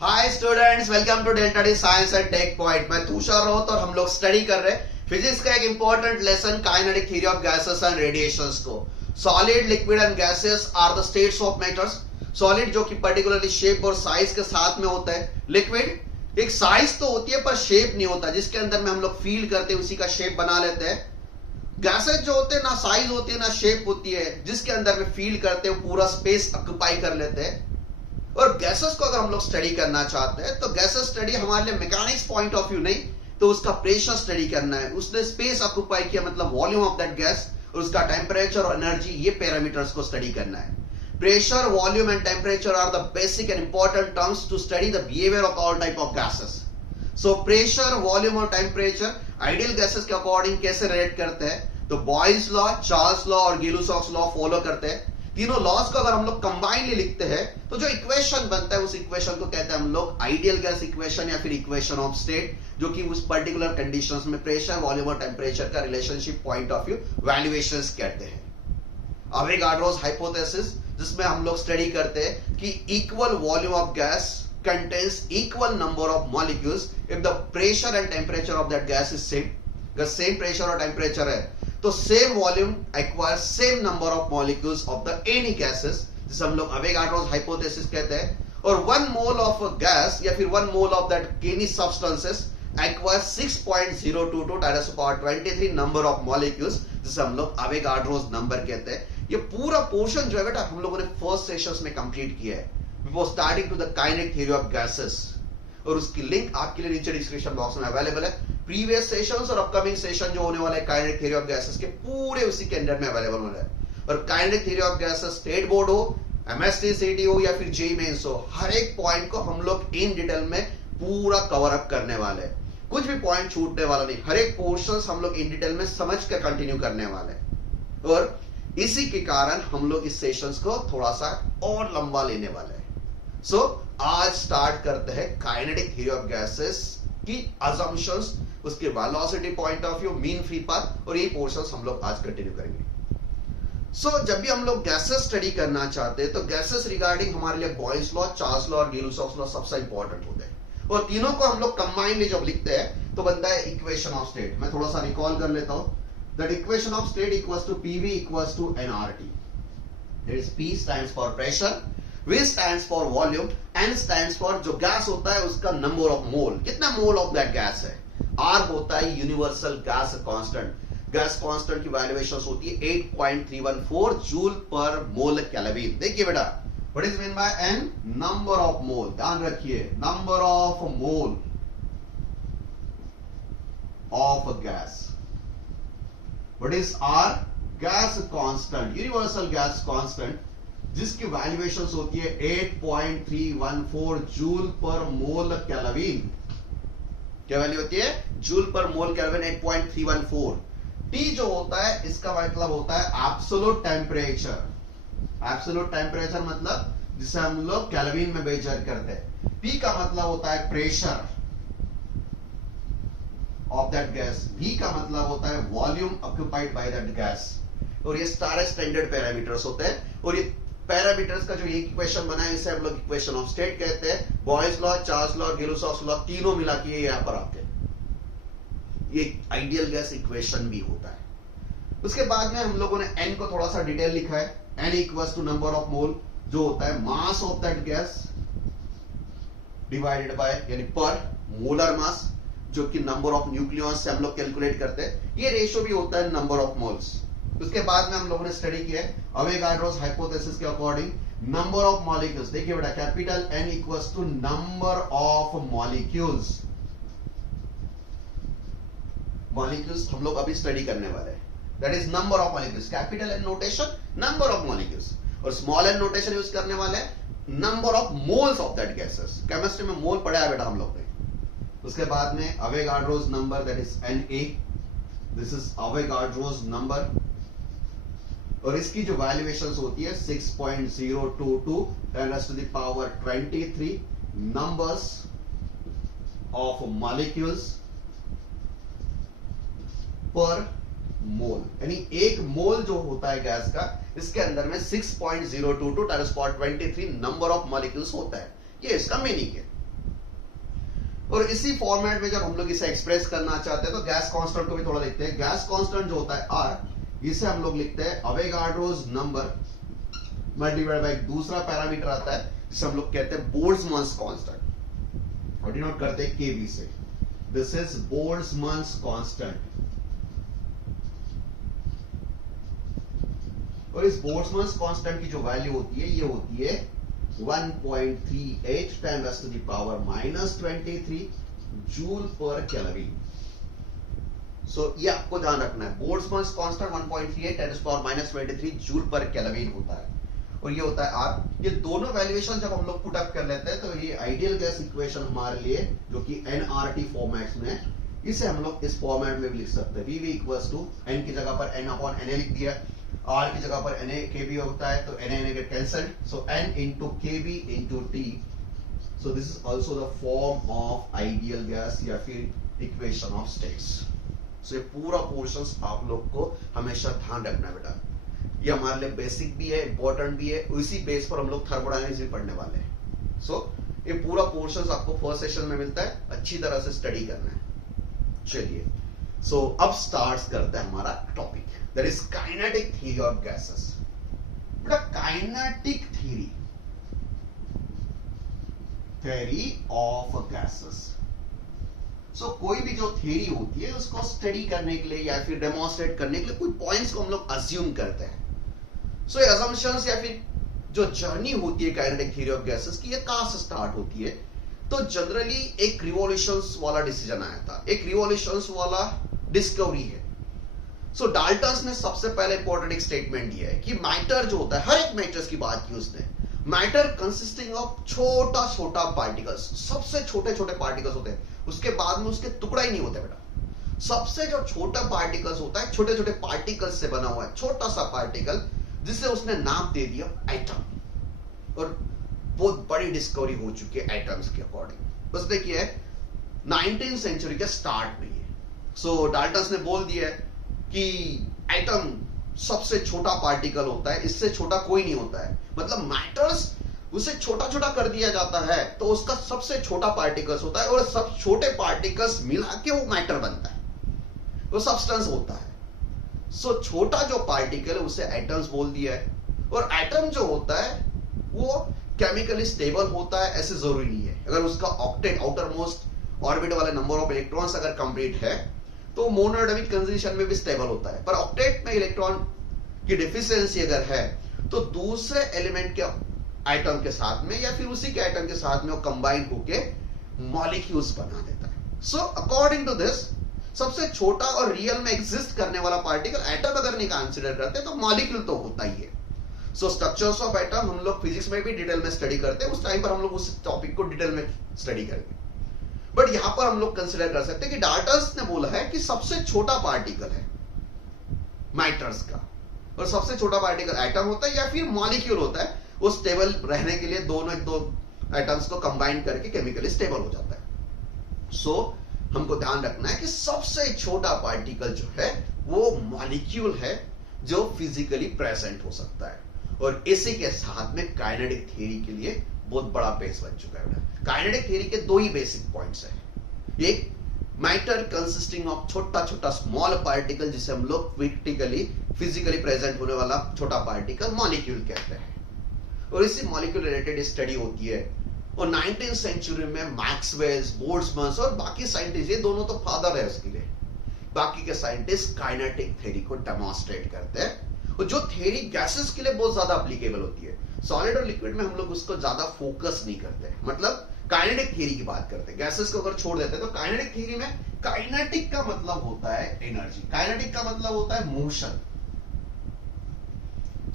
Hi students, welcome to Delta D science and tech point. मैं तुषार राउत और हम लोग स्टडी कर रहे हैं फिजिक्स का एक important lesson kinetic theory of gases and radiations को। Solid, liquid and gases are the states of matters. Solid जो कि पर्टिकुलरली शेप और साइज के साथ में होता है। लिक्विड एक साइज तो होती है पर शेप नहीं होता, जिसके अंदर में हम लोग फील करते हैं उसी का शेप बना लेते हैं। गैसेस जो होते हैं ना साइज होती है ना शेप होती है, जिसके अंदर में फील करते हैं पूरा स्पेस ऑक्यूपाई कर लेते हैं। और गैसेस को अगर हम लोग स्टडी करना चाहते हैं तो गैसेस स्टडी हमारे लिए मैकेनिक्स पॉइंट ऑफ व्यू नहीं, तो उसका प्रेशर स्टडी करना है। उसने स्पेस ऑक्यूपाई किया मतलब वॉल्यूम ऑफ दैट गैस, और उसका टेम्परेचर और एनर्जी, ये पैरामीटर्स को स्टडी करना है। Pressure, volume and temperature are the basic and important terms to study the behaviour of all type of gases. So pressure, volume और टेम्परेचर आइडियल गैसेस के according कैसे रिलेट करते हैं, तो बॉयल्स लॉ, चार्ल्स लॉ और गिलुसॉक्स law follow करते हैं। तीनों लॉज को अगर हम लोग कंबाइनली लिखते हैं तो जो इक्वेशन बनता है उस इक्वेशन को कहते हैं हम लोग आइडियल गैस इक्वेशन या फिर इक्वेशन ऑफ स्टेट, जो कि उस पर्टिकुलर कंडीशंस में प्रेशर, वॉल्यूम और टेम्परेचर का relationship point of view valuations कहते हैं। अवोगाड्रोस हाइपोथेसिस, जिसमें हम लोग स्टडी करते हैं कि equal volume of gas contains equal number of molecules if the pressure and temperature of that gas is same। अगर सेम प्रेशर और टेम्परेचर है तो same volume acquire same number of molecules of the any gases, जिसे हम लोग अवोगाड्रोस hypothesis कहते हैं। और 1 मोल ऑफ गैस या फिर 1 मोल of that any substances acquire 6.022 10 to power 23 number of molecules, जिसे हम लोग अवोगाड्रोस नंबर कहते हैं। ये पूरा पोर्शन जो है बेटा हम लोगों ने फर्स्ट सेशंस में कंप्लीट किया है before starting to the kinetic theory of gases, और उसकी लिंक आपके लिए नीचे डिस्क्रिप्शन बॉक्स में अवेलेबल है। प्रीवियस सेशंस और अपकमिंग सेशन जो होने वाले काइनेटिक थ्योरी ऑफ गैसेस के पूरे उसी के अंडर में अवेलेबल हो रहा है। और kinetic theory of gases state board हो, एमएसटी सीटी हो या फिर जेईई मेंस हो, हर एक पॉइंट को हम लोग इन डिटेल में पूरा कवर अप करने वाले हैं। कुछ भी पॉइंट छूटने वाला नहीं, हर एक पोर्शंस हम लोग इन डिटेल में समझ कर कंटिन्यू करने वाले हैं। और इसी के कारण हम लोग इस सेशंस को थोड़ा सा और लंबा लेने वाले हैं। सो आज स्टार्ट करते हैं काइनेटिक थ्योरी ऑफ गैसेस की अजम्पशंस, उसके velocity point of view, mean free path, और ये पोर्शंस हम लोग आज कंटिन्यू करेंगे। सो जब भी हम लोग गैसेस स्टडी करना चाहते हैं तो गैसेस रिगार्डिंग हमारे लिए बॉयल्स लॉ, चार्ल्स लॉ और गिलुसॉक्स लॉ सबसे इंपॉर्टेंट होते हैं। और तीनों को हम लोग कंबाइनली जब लिखते हैं तो बनता है इक्वेशन ऑफ स्टेट। मैं थोड़ा सा रिकॉल कर लेता हूं। That equation of state equals to PV equals to NRT. That is P stands for pressure, V stands for volume, N stands for जो गैस होता है उसका नंबर ऑफ मोल, कितना मोल ऑफ दैट गैस है। R होता है universal gas constant. Gas constant की वैल्यूएशन होती है 8.314 जूल पर मोल केल्विन। देखिए बेटा, what is mean by N? Number of mole. ध्यान रखिए, number of mole of gas. What is R? Gas constant, universal gas constant, जिसकी वैल्यूएशन होती है 8.314 जूल पर मोल केल्विन। क्या वैल्यू होती है? जूल पर मोल केल्विन 8.314। टी जो होता है इसका मतलब होता है एब्सोल्यूट टेम्परेचर। एब्सोल्यूट टेम्परेचर मतलब जिसे हम लोग केल्विन में मेजर करते हैं। पी का मतलब होता है pressure of that gas. V का मतलब होता है volume occupied by that gas. और ये सारे स्टैंडर्ड पैरामीटर्स होते हैं। और ये पैरामीटर्स का जो एक इक्वेशन बना है इसे हम लोग इक्वेशन ऑफ स्टेट कहते हैं। Boyle's law, Charles law, Gay Lussac's law तीनों मिला के यहां पर आते हैं। ये आइडियल गैस इक्वेशन भी होता है। उसके बाद में हम लोगों ने n को थोड़ा सा डिटेल लिखा है। n equals to number of mole, जो होता है mass of that gas divided by यानी पर मोलर मास, जो कि नंबर ऑफ न्यूक्लियॉन्स से हम लोग कैलकुलेट करते हैं। ये रेशियो भी होता है नंबर ऑफ मोल्स। उसके बाद में हम लोगों ने स्टडी किया है अवोगाड्रोस हाइपोथेसिस के अकॉर्डिंग नंबर ऑफ मॉलिक्यूल्स। देखिए बेटा, capital N equals to number of molecules. Molecules हम लोग अभी स्टडी करने वाले हैं। That is number of molecules. Capital N notation number of molecules, और स्मॉल n नोटेशन यूज करने वाले हैं number of moles of that gases. Chemistry में मोल पढ़ा है बेटा हम लोग ने। उसके बाद में Avogadro's number, that is Na। This is Avogadro's number, और इसकी जो वैल्यूएशन होती है 6.022 10 to the power 23 numbers of molecules पर मोल। यानी एक मोल जो होता है गैस का, इसके अंदर में 6.022 10 to the power 23 number of molecules होता है। ये इसका मीनिंग है। और इसी फॉर्मेट में जब हम लोग इसे एक्सप्रेस करना चाहते हैं तो गैस कांस्टेंट को भी थोड़ा लिखते हैं। गैस कांस्टेंट जो होता है R, इसे हम लोग लिखते हैं अवोगाड्रोस नंबर मल्टीप्लाइड बाय दूसरा पैरामीटर आता है जिसे हम लोग कहते हैं बोल्ट्जमैन कांस्टेंट, और डिनोट करते हैं केबी से। This is Boltzmann constant. और इस बोल्ट्जमैन कांस्टेंट की जो वैल्यू होती है ये होती है 1.38 10 to the power minus 23 joule per kelvin. So ये आपको ध्यान रखना है, Boltzmann constant 1.38 10 to the power minus 23 joule per kelvin होता है, और ये होता है R। ये दोनों वैल्यूएशन जब हम लोग पुट अप कर लेते हैं तो ये आइडियल गैस इक्वेशन हमारे लिए जो कि NRT फॉर्मेट में है, इसे हम लोग इस फॉर्मेट में भी लिख सकते हैं। VV इक्वल्स टू N की जगह पर N अपॉन Na लिख दिया, R की जगह पर Na Kb होता है तो Na get cancelled, so N into Kb into T। So this is also the form of ideal gas या फिर इक्वेशन ऑफ स्टेट्स। सो ये पूरा पोर्शंस आप लोग को हमेशा ध्यान रखना है बेटा, ये हमारे लिए बेसिक भी है, इंपॉर्टेंट भी है, उसी बेस पर हम लोग थर्मोडायनामिक्स भी पढ़ने वाले हैं। सो ये पूरा पोर्शंस आपको फर्स्ट सेशन में मिलता है, अच्छी तरह से स्टडी करना है। चलिए सो अब स्टार्ट करते हैं हमारा topic, that is kinetic theory of gases. बेटा काइनेटिक थ्योरी ऑफ गैसेस, सो कोई भी जो थ्योरी होती है उसको स्टडी करने के लिए या फिर डेमोन्स्ट्रेट करने के लिए कुछ पॉइंट्स को हम लोग अज्यूम करते हैं। सो ये असम्पशंस या फिर जो जर्नी होती है काइनेटिक थ्योरी ऑफ गैसेस की, ये कहां से स्टार्ट होती है? तो जनरली एक रिवॉल्यूशंस वाला डिसीजन आया था, एक रिवॉल्यूशंस वाला डिस्कवरी है। सो डाल्टन्स ने सबसे पहले इंपॉर्टेंट एक स्टेटमेंट दिया है कि मैटर जो होता है, हर एक मैटर्स की बात की उसने, मैटर कंसिस्टिंग ऑफ छोटा छोटा पार्टिकल्स, सबसे छोटे छोटे पार्टिकल्स होते हैं, उसके बाद में उसके टुकड़ा ही नहीं होते बेटा। सबसे जो छोटा पार्टिकल्स होता है, छोटे छोटे पार्टिकल्स से बना हुआ है, छोटा सा पार्टिकल जिसे उसने नाम दे दिया एटम। और बहुत बड़ी डिस्कवरी हो चुकी है एटम्स के अकॉर्डिंग, उसने किया है 19th सेंचुरी के स्टार्ट में ये। सो डाल्टन्स ने बोल दिया है कि एटम सबसे छोटा पार्टिकल होता है, इससे छोटा कोई नहीं होता है, मतलब मैटर्स उसे छोटा छोटा कर दिया जाता है तो उसका सबसे छोटा पार्टिकल्स होता है, और सब छोटे पार्टिकल्स मिला के वो मैटर बनता है, वो सब्सटेंस होता है। सो छोटा जो पार्टिकल है उसे एटम्स बोल दिया है, और एटम जो होता है वो केमिकली स्टेबल होता है ऐसे जरूरी नहीं है। अगर उसका ऑक्टेट आउटर मोस्ट ऑर्बिट वाले नंबर ऑफ इलेक्ट्रॉन्स अगर कंप्लीट है तो मोनोएटॉमिक कंडीशन में भी स्टेबल होता है, पर ऑक्टेट में इलेक्ट्रॉन की डिफिशियंसी अगर है तो दूसरे एलिमेंट के एटम के साथ में या फिर उसी के एटम के साथ में वो कंबाइन होके मॉलिक्यूल्स बना देता है। सो अकॉर्डिंग टू दिस सबसे छोटा और रियल में एग्जिस्ट करने वाला पार्टिकल एटम अगर नहीं कंसीडर करते तो मॉलिक्यूल तो होता ही है। सो स्ट्रक्चर्स ऑफ एटम हम लोग फिजिक्स में भी डिटेल में स्टडी करते हैं, उस टाइम पर हम लोग उस टॉपिक को डिटेल में स्टडी करेंगे, बट यहां पर हम लोग कंसीडर कर सकते हैं कि डाल्टन्स ने बोला है कि सबसे छोटा पार्टिकल है मैटर्स का, और सबसे छोटा पार्टिकल एटम होता है या फिर मॉलिक्यूल होता है, वो स्टेबल रहने के लिए दोनों दो एटम्स को कंबाइन करके केमिकली स्टेबल हो जाता है। सो हमको ध्यान रखना है कि सबसे छोटा पार्टिकल जो है वो मॉलिक्यूल है जो फिजिकली प्रेजेंट हो सकता है, और इसी के साथ में काइनेटिक थ्योरी के लिए बहुत बड़ा बेस बन चुका है। काइनेटिक थ्योरी के दो ही बेसिक पॉइंट्स हैं, एक मैटर कंसिस्टिंग ऑफ छोटा छोटा स्मॉल पार्टिकल जिसे हम लोग फिजिकली प्रेजेंट होने वाला छोटा पार्टिकल मॉलिक्यूल कहते हैं, और इसी मॉलिक्यूल रिलेटेड स्टडी होती है। और 19th सेंचुरी में मैक्सवेल, बोल्ट्जमैन और बाकी साइंटिस्ट, ये दोनों तो फादर है उसके लिए, बाकी के साइंटिस्ट काइनेटिक थ्योरी को डेमोन्स्ट्रेट करते हैं, और जो थ्योरी गैसेस के लिए बहुत ज्यादा एप्लीकेबल होती है। सॉलिड और लिक्विड में हम लोग उसको ज्यादा फोकस नहीं करते हैं, मतलब काइनेटिक थ्योरी की बात करते हैं, गैसेस को अगर छोड़ देते हैं तो काइनेटिक थ्योरी में काइनेटिक का मतलब होता है एनर्जी, काइनेटिक का मतलब होता है मोशन।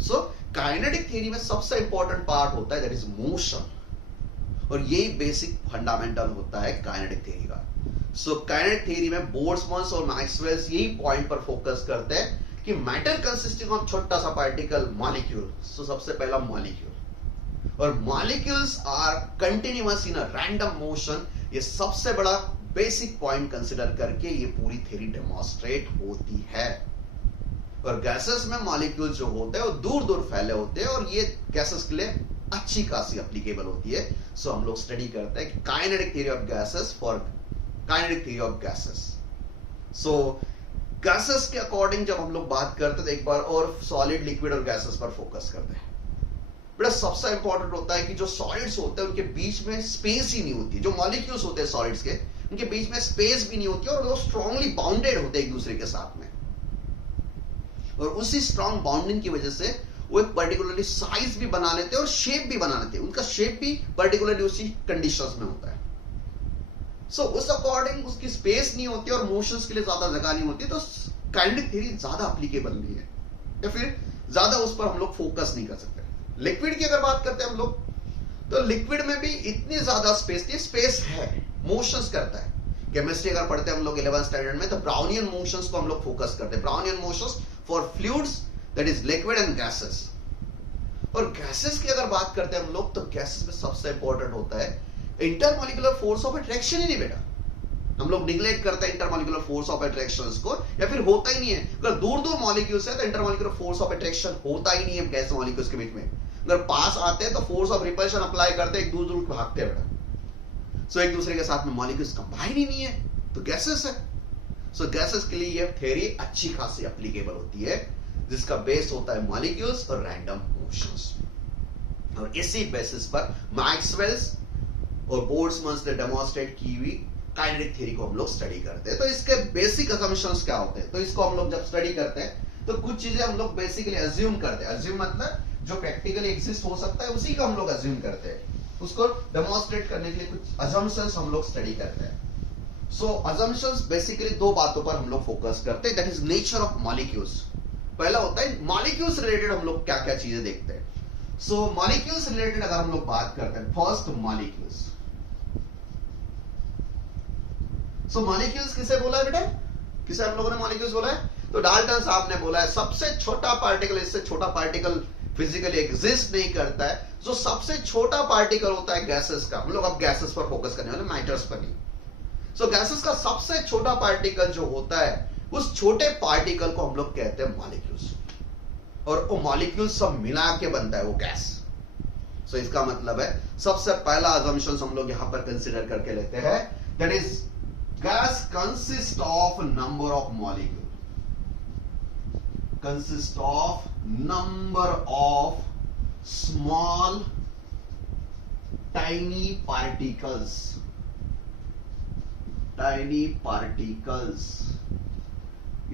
सो काइनेटिक थ्योरी में सबसे इंपॉर्टेंट पार्ट होता है दैट इज मोशन, और यही बेसिक फंडामेंटल होता है काइनेटिक थ्योरी का। सो काइनेटिक थ्योरी में बोल्ट्जमैन और मैक्सवेल यही पॉइंट पर फोकस करते हैं कि मैटर कंसिस्टिंग ऑफ छोटा सा पार्टिकल मॉलिक्यूल। सो सबसे पहला मॉलिक्यूल, और molecules are continuous in a random motion, ये सबसे बड़ा बेसिक पॉइंट कंसीडर करके ये पूरी थ्योरी डेमोन्स्ट्रेट होती है। और गैसेस में मॉलिक्यूल जो होते हैं वो दूर दूर फैले होते हैं, और ये गैसेस के लिए अच्छी खासी एप्लीकेबल होती है. सो हम लोग स्टडी करते हैं kinetic theory of gases for kinetic theory of gases. So gases के अकॉर्डिंग जब हम लोग बात करते हैं तो एक बार और सॉलिड, लिक्विड और गैसेस पर फोकस करते हैं. बेटा सबसे इंपॉर्टेंट होता है कि जो सॉलिड्स होते हैं उनके बीच में स्पेस ही नहीं होती. जो मॉलिक्यूल्स होते हैं सॉलिड्स के, उनके बीच में स्पेस भी नहीं होती और वो स्ट्रांगली बाउंडेड होते हैं एक दूसरे के साथ में. और उसी स्ट्रांग बाउंडिंग की वजह से वो एक पर्टिकुलरली साइज भी बना लेते हैं और शेप भी बना लेते हैं. उनका शेप भी पर्टिकुलरली उसी कंडीशंस में होता है. सो उस अकॉर्डिंग उसकी स्पेस नहीं होती और मोशंस के लिए ज्यादा जगह नहीं होती, तो काइनेटिक थ्योरी ज्यादा एप्लीकेबल नहीं है या फिर ज्यादा उस पर हम लोग फोकस नहीं कर सकते. लिक्विड की अगर बात करते हैं हम लोग, तो लिक्विड में भी इतनी ज्यादा स्पेस नहीं, स्पेस है, मोशंस करता है. केमिस्ट्री अगर पढ़ते हैं हम लोग 11th स्टैंडर्ड में, तो ब्राउनियन मोशंस को हम लोग फोकस करते हैं. Brownian motions for fluids, that is liquid and gases. और गैसेस की अगर बात करते हैं हम लोग, तो गैसेस में सबसे इंपॉर्टेंट होता है इंटरमॉलिक्यूलर फोर्स ऑफ अट्रैक्शन ही नहीं बेटा. हम लोग निगलेक्ट करते हैं इंटरमॉलिक्यूलर फोर्स ऑफ अट्रैक्शन को, या फिर होता ही नहीं है. अगर दूर दूर मॉलिक्यूल्स है तो इंटरमॉलिक्यूलर फोर्स ऑफ अट्रैक्शन होता ही नहीं है गैस मॉलिक्यूल्स के बीच में. अगर पास आते हैं तो फोर्स ऑफ रिपल्शन अप्लाई करते हैं, एक दूर दूर भागते हैं बेटा. सो एक दूसरे के साथ में मॉलिक्यूल्स कंबाइन ही नहीं है, तो गैसेस है. सो गैसेस के लिए यह थ्योरी अच्छी खासी एप्लीकेबल होती है, जिसका बेस होता है मॉलिक्यूल्स और रैंडम मोशंस. और इसी बेसिस पर मैक्सवेल्स और बोल्ट्जमैन ने डेमोंस्ट्रेट की हुई काइनेटिक थ्योरी को हम लोग स्टडी करते हैं. तो इसके बेसिक असम्पशंस क्या होते हैं, तो इसको हम लोग जब स्टडी करते हैं तो कुछ चीजें हम लोग बेसिकली अज्यूम करते हैं. अज्यूम मतलब जो प्रैक्टिकली एग्जिस्ट हो सकता है उसी का हम लोग अज्यूम करते हैं. उसको डेमोंस्ट्रेट करने के लिए कुछ असम्पशंस हम लोग स्टडी करते हैं. सो असम्पशंस बेसिकली दो बातों पर हम लोग फोकस करते हैं, that is nature of molecules. पहला होता है मॉलिक्यूल्स रिलेटेड हम लोग क्या क्या चीजें देखते हैं. सो मॉलिक्यूल्स रिलेटेड अगर हम लोग बात करते हैं, फर्स्ट मॉलिक्यूल्स. सो मॉलिक्यूल्स किसे बोला है बेटा, किसे हम लोगों ने मॉलिक्यूल्स बोला है, तो डाल्टन साहब ने बोला है सबसे छोटा पार्टिकल, इससे छोटा पार्टिकल फिजिकली एग्जिस्ट नहीं करता है. जो सबसे छोटा पार्टिकल होता है गैसेस का, हम लोग अब गैसेस पर फोकस करने वाले, मैटर्स पर नहीं. सो गैसेस का सबसे छोटा पार्टिकल जो होता है, उस छोटे पार्टिकल को हम लोग कहते हैं मॉलिक्यूल्स. और वो मॉलिक्यूल सब मिला के बनता है वो गैस. सो इसका मतलब है सबसे पहला असम्पशन हम लोग यहां पर कंसीडर करके लेते हैं, that is gas consist of number of molecule, consist of number of small tiny particles.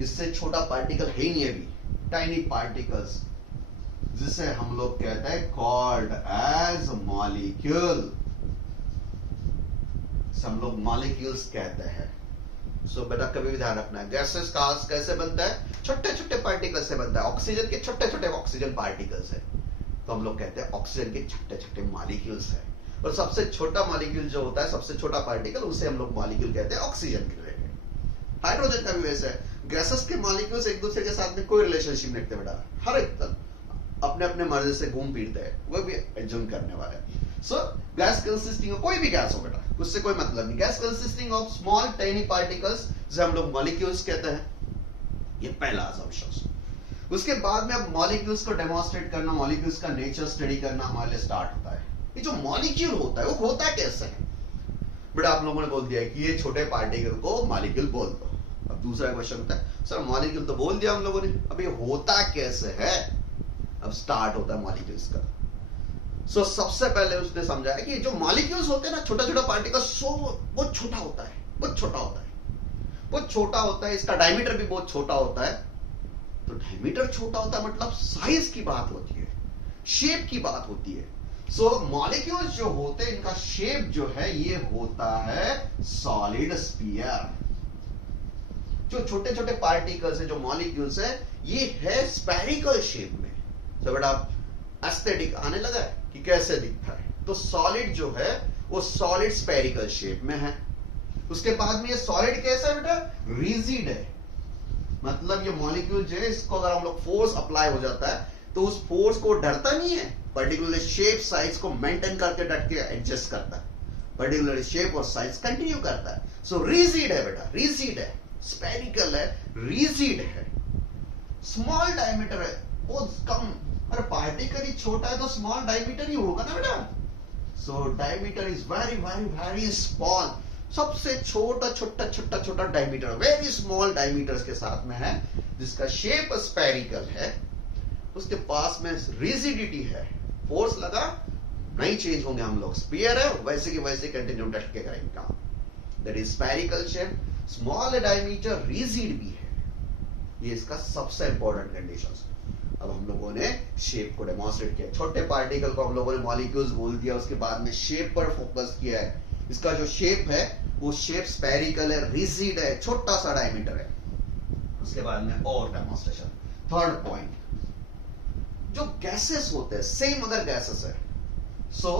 इससे छोटा पार्टिकल है ही नहीं अभी, टाइनी पार्टिकल्स, जिसे हम लोग कहते हैं कॉल्ड एज मॉलिक्यूल. हम लोग मॉलिक्यूल्स कहते हैं. सो बेटा कभी भी ध्यान रखना है, गैसेस का कैसे बनता है, छोटे छोटे पार्टिकल से बनता है. ऑक्सीजन के छोटे छोटे ऑक्सीजन पार्टिकल्स है, तो हम लोग कहते हैं ऑक्सीजन के छोटे छोटे मॉलिक्यूल्स है. और सबसे छोटा मॉलिक्यूल जो होता है, सबसे छोटा पार्टिकल, उसे हम लोग मॉलिक्यूल कहते हैं ऑक्सीजन के रिलेटेड. हाइड्रोजन का भी वैसे है. गैसेस के मॉलिक्यूल्स एक दूसरे के साथ में कोई रिलेशनशिप नहीं रखते बेटा, हर एक अपने अपने मर्जी से घूम फिरते हैं, वो भी एज्यूम करने वाले हैं. सो गैस कंसिस्टिंग ऑफ, कोई भी गैस हो बेटा, उससे कोई मतलब नहीं, gas consisting of small tiny particles, जिसे हम लोग मॉलिक्यूल्स कहते हैं. ये पहला असम्पशन. उसके बाद में अब मॉलिक्यूल्स को डेमोंस्ट्रेट करना, मॉलिक्यूल्स का नेचर स्टडी करना हमारे लिए स्टार्ट होता है. ये जो मॉलिक्यूल होता है वो होता कैसे है बेटा, आप लोगों ने बोल दिया कि ये छोटे पार्टिकल को मॉलिक्यूल बोल दो. अब दूसरा क्वेश्चन होता है, सर मॉलिक्यूल तो बोल दिया हम लोगों ने, अब ये होता कैसे है. अब स्टार्ट होता है मॉलिक्यूल्स का. सो सबसे पहले उसने समझाया कि जो मॉलिक्यूल्स होते हैं ना, छोटा छोटा पार्टिकल, बहुत छोटा होता है, बहुत छोटा होता है, बहुत छोटा होता है. इसका डायमीटर भी बहुत छोटा होता है. तो डायमीटर छोटा होता है मतलब साइज की बात होती है, शेप की बात होती है. सो मॉलिक्यूल्स जो होते हैं, इनका शेप जो है ये होता है सॉलिड स्फीयर. जो छोटे छोटे पार्टिकल्स है, जो मॉलिक्यूल्स है, ये है स्फेरिकल शेप में. तो बेटा एस्थेटिक आने लगा है कि कैसे दिखता है. तो सॉलिड जो है वो सॉलिड स्फेरिकल शेप में है. उसके बाद में ये सॉलिड कैसा है बेटा, रिजिड है. मतलब ये मॉलिक्यूल जो है, इसको अगर हम लोग फोर्स अप्लाई हो जाता है तो उस फोर्स को डरता नहीं है, पर्टिकुलर शेप साइज को मेंटेन करके डट के एडजस्ट करता है, पर्टिकुलर शेप और साइज कंटिन्यू करता है. सो रिजिड है बेटा, रिजिड है, स्फेरिकल है, रिजिड है, स्मॉल डायमीटर है, बहुत कम, अरे पार्टिकल ही छोटा है तो स्मॉल डायमीटर ही होगा ना बेटा। So diameter is very very very small, सबसे छोटा छोटा छोटा छोटा डायमीटर, वेरी स्मॉल डायमीटर्स के साथ में है, जिसका शेप स्फेरिकल है, उसके पास में रिजिडिटी है, फोर्स लगा नहीं चेंज होंगे हम लोग, स्फीयर है वैसे की वैसे कंटिन्यू टेस्ट के करेंगे काम, that is spherical shape, small diameter, rigid भी है, ये इसका सबसे इंपॉर्टेंट कंडीशंस। अब हम लोगों ने शेप को डेमोन्स्ट्रेट किया, छोटे पार्टिकल को हम लोगों ने मॉलिक्यूल्स बोल दिया, उसके बाद में शेप पर फोकस किया है, इसका जो शेप है वो शेप स्फेरिकल है, रिजिड है, छोटा सा डायमीटर है, उसके बाद में और डेमोन्स्ट्रेशन। थर्ड पॉइंट, जो गैसेस होते हैं, सेम अगर गैसेस है, सो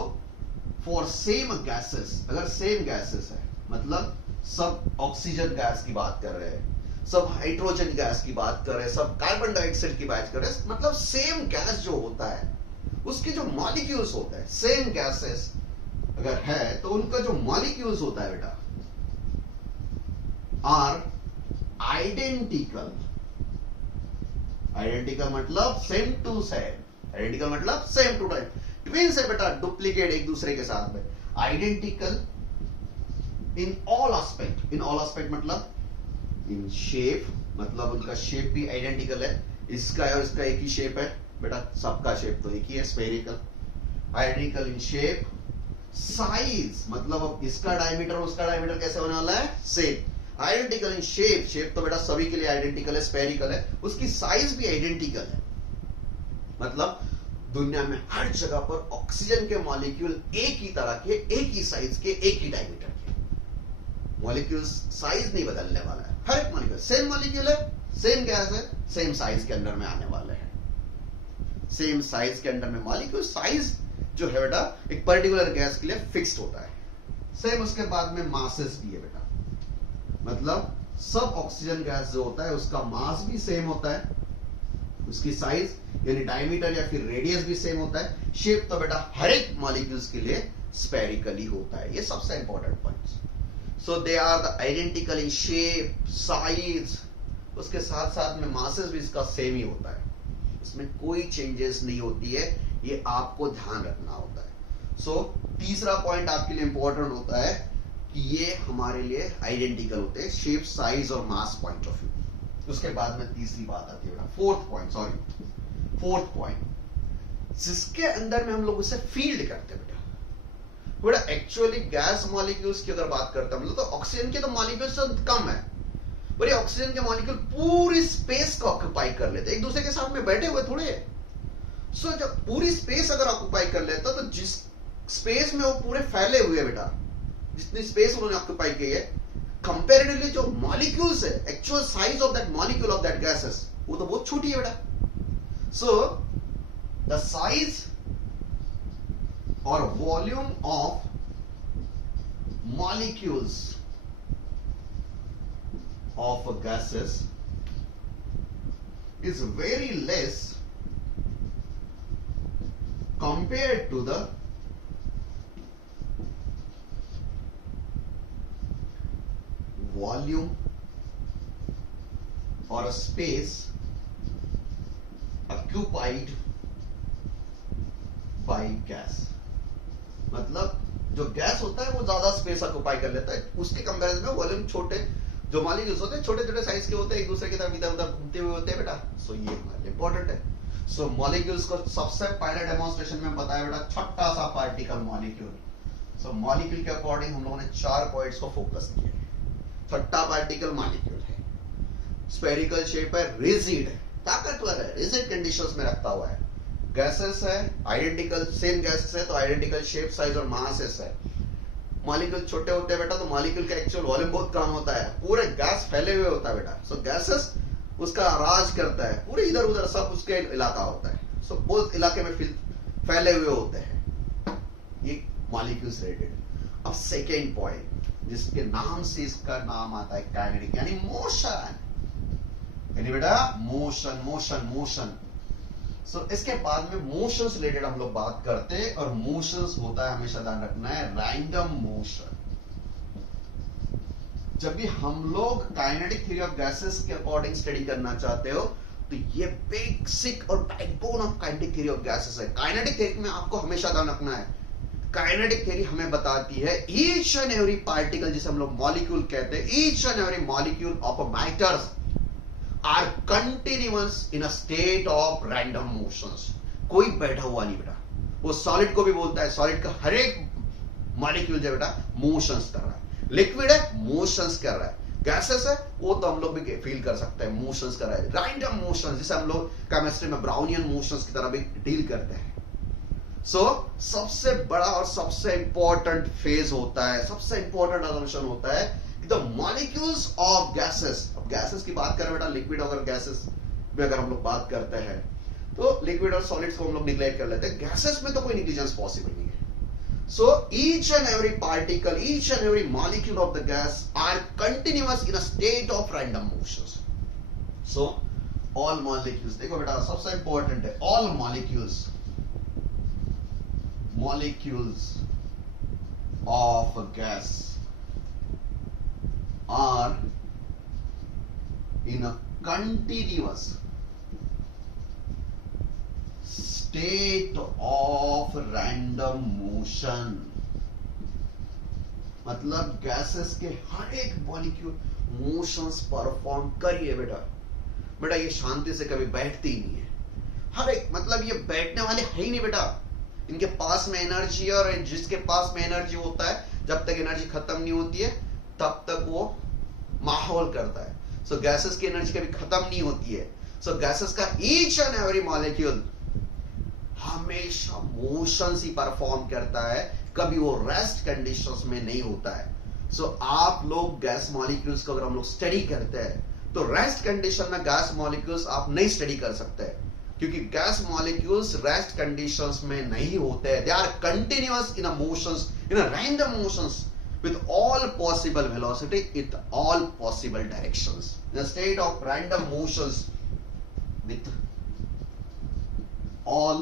फॉर सेम गैसेस, अगर सेम गैसेस है मतलब सब ऑक्सीजन गैस की बात कर रहे हैं, सब हाइड्रोजन गैस की बात कर रहे हैं, सब कार्बन डाइऑक्साइड की बात कर रहे हैं, मतलब सेम गैस जो होता है उसके जो मॉलिक्यूल्स होते हैं, सेम गैसेस अगर है तो उनका जो मॉलिक्यूल्स होता है बेटा आर आइडेंटिकल। आइडेंटिकल मतलब सेम टू सेम, आइडेंटिकल मतलब सेम टू टाइप, ट्विन्स है बेटा, डुप्लीकेट एक दूसरे के साथ में, identical in all aspect, in all aspect मतलब इन शेप, मतलब उनका शेप भी आइडेंटिकल है, इसका और इसका एक ही शेप है बेटा, सबका शेप तो एक ही है, spherical, identical in shape, size मतलब अब इसका डायमीटर उसका डायमीटर कैसे होने वाला है, same, identical in shape, shape तो बेटा सभी के लिए आइडेंटिकल है, स्फेरिकल है, उसकी साइज भी आइडेंटिकल है, मतलब दुनिया में हर जगह पर ऑक्सीजन के मॉलिक्यूल एक ही तरह के, एक ही साइज के, एक ही डायमीटर के, मॉलिक्यूल्स साइज नहीं बदलने वाला है, हर एक मॉलिक्यूल सेम मॉलिक्यूल है, सेम गैस है, सेम साइज के अंदर में आने वाले हैं, सेम साइज के अंदर में मॉलिक्यूल साइज जो है बेटा एक पर्टिकुलर गैस के लिए फिक्स्ड होता है, सेम उसके बाद में मासेस भी है बेटा, मतलब सब ऑक्सीजन गैस जो होता है उसका मास भी सेम होता है, उसकी साइज यानी डायमीटर या फिर रेडियस भी सेम होता है, शेप तो बेटा हर एक मॉलिक्यूल्स के लिए स्फेरिकली होता है, ये सबसे important points. So they are the identical in shape, size, उसके साथ साथ में मासेस भी इसका सेम ही होता है, इसमें कोई चेंजेस नहीं होती है, ये आपको ध्यान रखना होता है। सो तीसरा पॉइंट आपके लिए इंपॉर्टेंट होता है कि ये हमारे लिए आइडेंटिकल होते हैं, शेप, साइज और मास पॉइंट ऑफ व्यू। उसके बाद में तीसरी बात आती है फोर्थ पॉइंट, जिसके अंदर में हम लोग उसे फील्ड करते हैं बेटा एक्चुअली गैस मॉलिक्यूल्स की अगर बात करते हैं हम लोग, तो ऑक्सीजन के तो मॉलिक्यूल्स कम है, और ये ऑक्सीजन के मॉलिक्यूल पूरी स्पेस को ऑक्यूपाई कर लेते हैं, एक दूसरे के साथ में बैठे हुए थोड़े। सो जब पूरी स्पेस अगर ऑक्यूपाई कर लेता तो जिस स्पेस में वो पूरे फैले हुए बेटा, जितनी स्पेस उन्होंने ऑक्यूपाई की है, कंपैरेटिवली जो मॉलिक्यूल्स है, actual size of that molecule of that gases वो तो बहुत छोटी है बेटा। So the size or volume of molecules of gases is very less compared to the volume or a space occupied by gas। मतलब जो गैस होता है वो ज्यादा स्पेस ऑक्यूपाई कर लेता है, उसके कंपैरिजन में वॉल्यूम छोटे, जो मॉलिक्यूल्स होते हैं छोटे छोटे साइज के होते हैं, एक दूसरे की तरफ इधर उधर घूमते हुए होते हैं बेटा। सो ये हमारे इंपॉर्टेंट है। सो मॉलिक्यूल्स को सबसे पहले डेमोन्स्ट्रेशन में बताया बेटा छोटा सा पार्टिकल मॉलिक्यूल। सो मॉलिक्यूल के अकॉर्डिंग हम लोगों ने 4 पॉइंट्स को फोकस किया है। छोटा पार्टिकल मॉलिक्यूल है, स्फेरिकल शेप है, रिजिड है, ताकतवर है, रिजिड कंडीशंस में रखता हुआ है, गैसेस है, आइडेंटिकल सेम गैसेस है तो आइडेंटिकल शेप, साइज और मासेस है। मॉलिक्यूल छोटे होते हैं बेटा तो मॉलिक्यूल का एक्चुअल वॉल्यूम बहुत कम होता है, पूरे गैस फैले हुए होता है बेटा। सो गैसेस उसका राज करता है, पूरे इधर उधर सब उसके इलाका होता है। सो बहुत इलाके में फैले हुए होते हैं, ये मॉलिक्यूल्स रिलेटेड। अब सेकेंड पॉइंट जिसके नाम से इसका नाम आता है काइनेटिक, यानी मोशन, यानी बेटा मोशन मोशन मोशन। सो इसके बाद में मोशन से रिलेटेड हम लोग बात करते हैं, और मोशंस होता है, हमेशा ध्यान रखना है, रैंडम मोशन। जब भी हम लोग काइनेटिक थ्योरी ऑफ गैसेस के अकॉर्डिंग स्टडी करना चाहते हो तो ये बेसिक और backbone of kinetic theory of gases है। काइनेटिक थ्योरी में आपको हमेशा ध्यान रखना है, काइनेटिक थ्योरी हमें बताती है ईच एंड एवरी पार्टिकल, जिसे हम लोग मॉलिक्यूल कहते हैं, each and every molecule of a matters are continuous in a state of random motions. कोई बैठा हुआ नहीं बेटा, वो सॉलिड को भी बोलता है, सॉलिड का हर एक मॉलिक्यूल जो बेटा मोशंस कर रहा है, लिक्विड है मोशंस कर रहा है, गैसेस है वो तो हम लोग भी फील कर सकते हैं मोशंस कर रहा है, रैंडम मोशंस जिसे हम लोग केमिस्ट्री में ब्राउनियन मोशंस की तरह भी डील करते हैं। सो सबसे बड़ा और सबसे इंपॉर्टेंट फेज होता है, सबसे इंपॉर्टेंट असम्पशन होता है द मॉलिक्यूल्स ऑफ गैसेस। अब गैसेस की बात करें बेटा, लिक्विड और गैसेस में अगर हम लोग बात करते हैं तो लिक्विड और सॉलिड्स को हम लोग निग्लेक्ट कर लेते हैं, गैसेस में तो कोई निग्लिजेंस पॉसिबल नहीं है। So each and every particle, each and every molecule of the gas are continuous in a state of random motions. So all molecules, देखो बेटा सबसे important है, all molecules of a gas are in a continuous state of random motion। मतलब gases के हर एक molecule motions perform करिए बेटा। बेटा ये शांति से कभी बैठती ही नहीं है, हर एक, मतलब ये बैठने वाले है ही नहीं बेटा, इनके पास में एनर्जी है, और जिसके पास में एनर्जी होता है जब तक एनर्जी खत्म नहीं होती है तब तक वो माहौल करता है। सो गैसेस की एनर्जी कभी खत्म नहीं होती है। सो गैसेस का ईच एंड एवरी मॉलिक्यूल हमेशा मोशंस ही परफॉर्म करता है, कभी वो रेस्ट कंडीशंस में नहीं होता है। सो आप लोग गैस मॉलिक्यूल्स को अगर हम लोग स्टडी करते हैं तो रेस्ट कंडीशन में गैस मॉलिक्यूल्स आप नहीं स्टडी कर सकते, क्योंकि गैस मॉलिक्यूल्स रेस्ट कंडीशंस में नहीं होते हैं। They are continuous in a motions, in a random motions with all possible velocity in all possible directions, in a state of random motions with all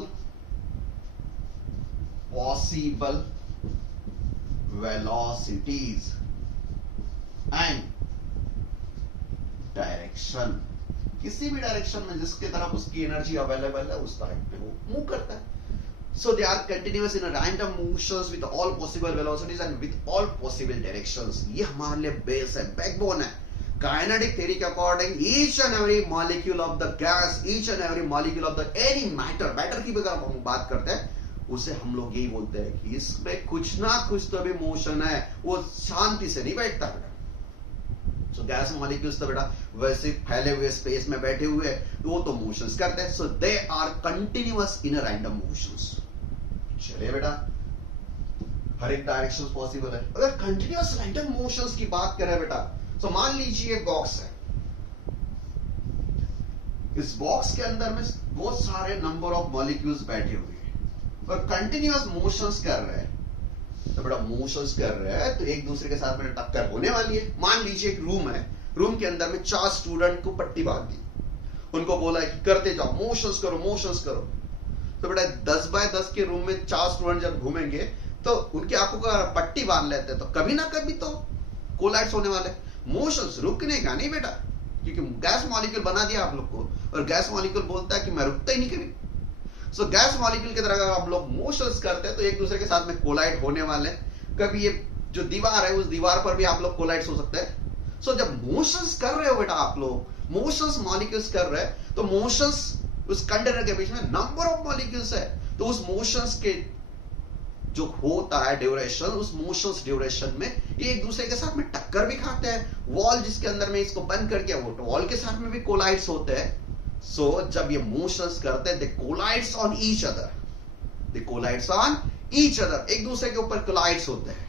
possible velocities and direction। किसी भी direction में जिसके तरफ उसकी energy available है उस time पे वो मूव करता है। So they are continuous in a random motions with all possible velocities and with all possible directions। ये हमारे लिए बेस है, बैकबोन है। काइनेटिक थ्योरी के according each and every molecule of the gas, each and every molecule of the any matter, matter की अगर हम बात करते हैं उसे हम लोग यही बोलते हैं कि इसमें कुछ ना कुछ तो भी मोशन है, वो शांति से नहीं बैठता बेटा। सो गैस मॉलिक्यूल्स तो बेटा वैसे फैले हुए स्पेस में बैठे हुए हैं, वो तो मोशंस करते हैं। So they are continuous in a random motions. चलिए बेटा हर एक डायरेक्शन पॉसिबल है। अगर कंटिन्यूअस रैंडम मोशंस की बात करें बेटा, तो मान लीजिए बॉक्स है, इस बॉक्स के अंदर में बहुत सारे नंबर ऑफ मॉलिक्यूल्स बैठे हुए हैं और कंटिन्यूअस मोशंस कर रहे हैं। तो बेटा मोशंस कर रहे हैं तो एक दूसरे के साथ में टक्कर होने वाली है। मान लीजिए एक रूम है, रूम के अंदर में 4 स्टूडेंट को पट्टी बांध दी, उनको बोला है कि करते जाओ, मोशंस करो, मोशंस करो। तो बेटा 10 बाय 10 के रूम में 4 स्टूडेंट जब घूमेंगे तो उनकी आंखों को पट्टी बांध लेते हैं तो कभी ना कभी तो कोलाइड्स होने वाले। मोशंस रुकने का नहीं बेटा, क्योंकि गैस मॉलिक्यूल बना दिया आप लोग को, और गैस मॉलिक्यूल बोलता है कि मैं रुकता ही नहीं कभी। सो गैस मॉलिक्यूल की तरह अगर आप लोग मोशंस करते हैं तो एक दूसरे के साथ में कोलाइड होने वाले। कभी ये जो दीवार है उस दीवार पर भी आप लोग कोलाइड्स हो सकते हैं। सो जब मोशंस कर रहे हो बेटा, आप लोग मोशंस मॉलिक्यूल्स कर रहे हैं तो मोशंस उस कंटेनर के बीच में नंबर ऑफ मॉलिक्यूल्स है, तो उस मोशंस के जो होता है ड्यूरेशन, उस मोशंस ड्यूरेशन में ये एक दूसरे के साथ में टक्कर भी खाते हैं। वॉल जिसके अंदर में इसको बंद करके वो वॉल के साथ में भी कोलाइड्स होते हैं। सो जब ये मोशंस करते हैं they collides on each other, they collides on each other, एक दूसरे के ऊपर कोलाइड्स होते हैं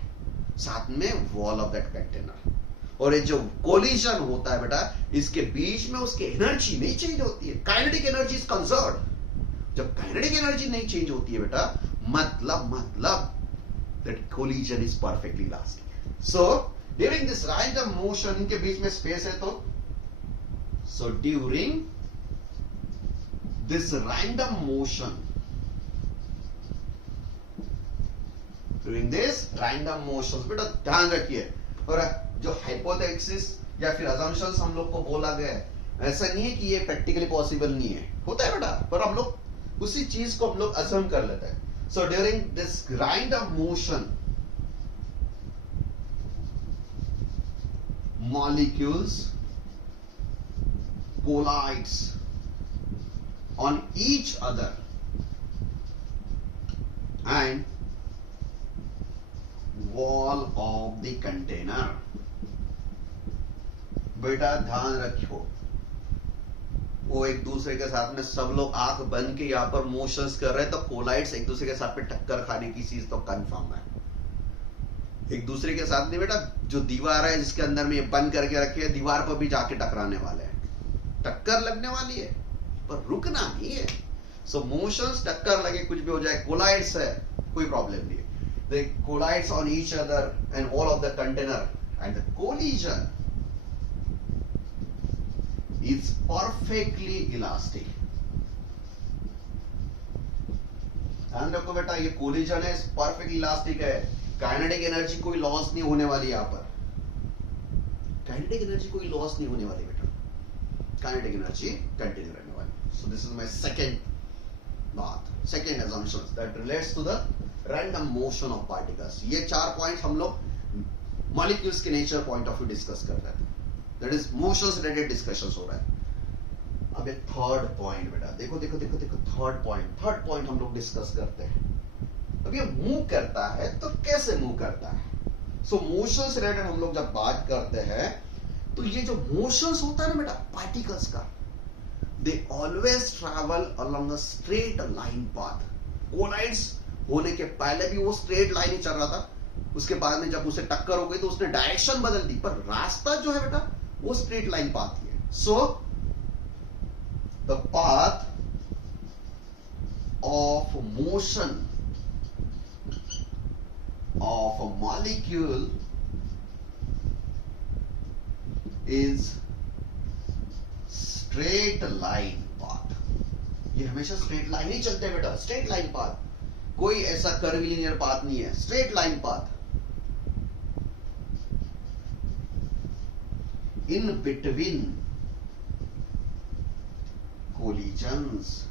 साथ में वॉल ऑफ दैट कंटेनर। और ये जो कोलिजन होता है बेटा, इसके बीच में उसकी एनर्जी नहीं चेंज होती है, काइनेटिक एनर्जी इज कंजर्व्ड। जब काइनेटिक एनर्जी नहीं चेंज होती है बेटा, मतलब that collision is perfectly lasting. So during this random motion, इनके बीच में स्पेस है, तो so during this random motion, during this random motion बेटा ध्यान रखिए। और जो हाइपोथेसिस या फिर असम्पशंस हम लोग को बोला गया है ऐसा नहीं है कि ये प्रैक्टिकली पॉसिबल नहीं है, होता है बेटा, पर हम लोग उसी चीज को हम लोग असम कर लेते हैं। So during this grind of motion molecules collides on each other and wall of the container। बेटा ध्यान रखियो, वो एक दूसरे के साथ में सब लोग आंख बंद के यहाँ पर मोशंस कर रहे हैं, तो कोलाइड्स एक दूसरे के साथ में टक्कर खाने की चीज तो कंफर्म है। एक दूसरे के साथ नहीं बेटा, जो दीवार है जिसके अंदर में ये बंद करके रखे है, दीवार पर भी जाके टकराने वाले हैं, टक्कर लगने वाली है, पर रुकना नहीं है। सो मोशंस, टक्कर लगे, कुछ भी हो जाए, कोलाइड्स है, कोई प्रॉब्लम नहीं है। They collides on each other and wall of the container and the collision is perfectly elastic. ध्यान रखो बेटा, ये कोलिजन है, परफेक्टली इलास्टिक है, काइनेटिक एनर्जी कोई लॉस नहीं होने वाली, यहां पर काइनेटिक एनर्जी कोई लॉस नहीं होने वाली बेटा, काइनेटिक एनर्जी कंटिन्यू रहने वाली। सो दिस इज माय सेकंड बात, second assumption that relates to the random motion of particles। ये 4 पॉइंट्स हम लोग मॉलिक्यूल्स के nature point of view discuss कर रहे थे, that is motions related discussions हो रहा है। अब एक थर्ड पॉइंट बेटा, देखो देखो देखो देखो, थर्ड पॉइंट हम लोग डिस्कस करते हैं। अब ये मूव करता है तो कैसे मूव करता है? सो मोशंस रिलेटेड हम लोग जब बात करते हैं, तो ये जो मोशंस होता है ना बेटा पार्टिकल्स का, they always travel along a straight line path. Collides होने के पहले भी वो स्ट्रेट लाइन ही चल रहा था, उसके बाद में जब उसे टक्कर हो गई तो उसने डायरेक्शन बदल दी, पर रास्ता जो है बेटा वो स्ट्रेट लाइन पाथ ही है। So the path of motion of a molecule is straight line path। ये हमेशा स्ट्रेट लाइन ही चलते हैं बेटा, स्ट्रेट लाइन पाथ, कोई ऐसा कर्वीलिनियर पाथ नहीं है, straight line path. In between collisions,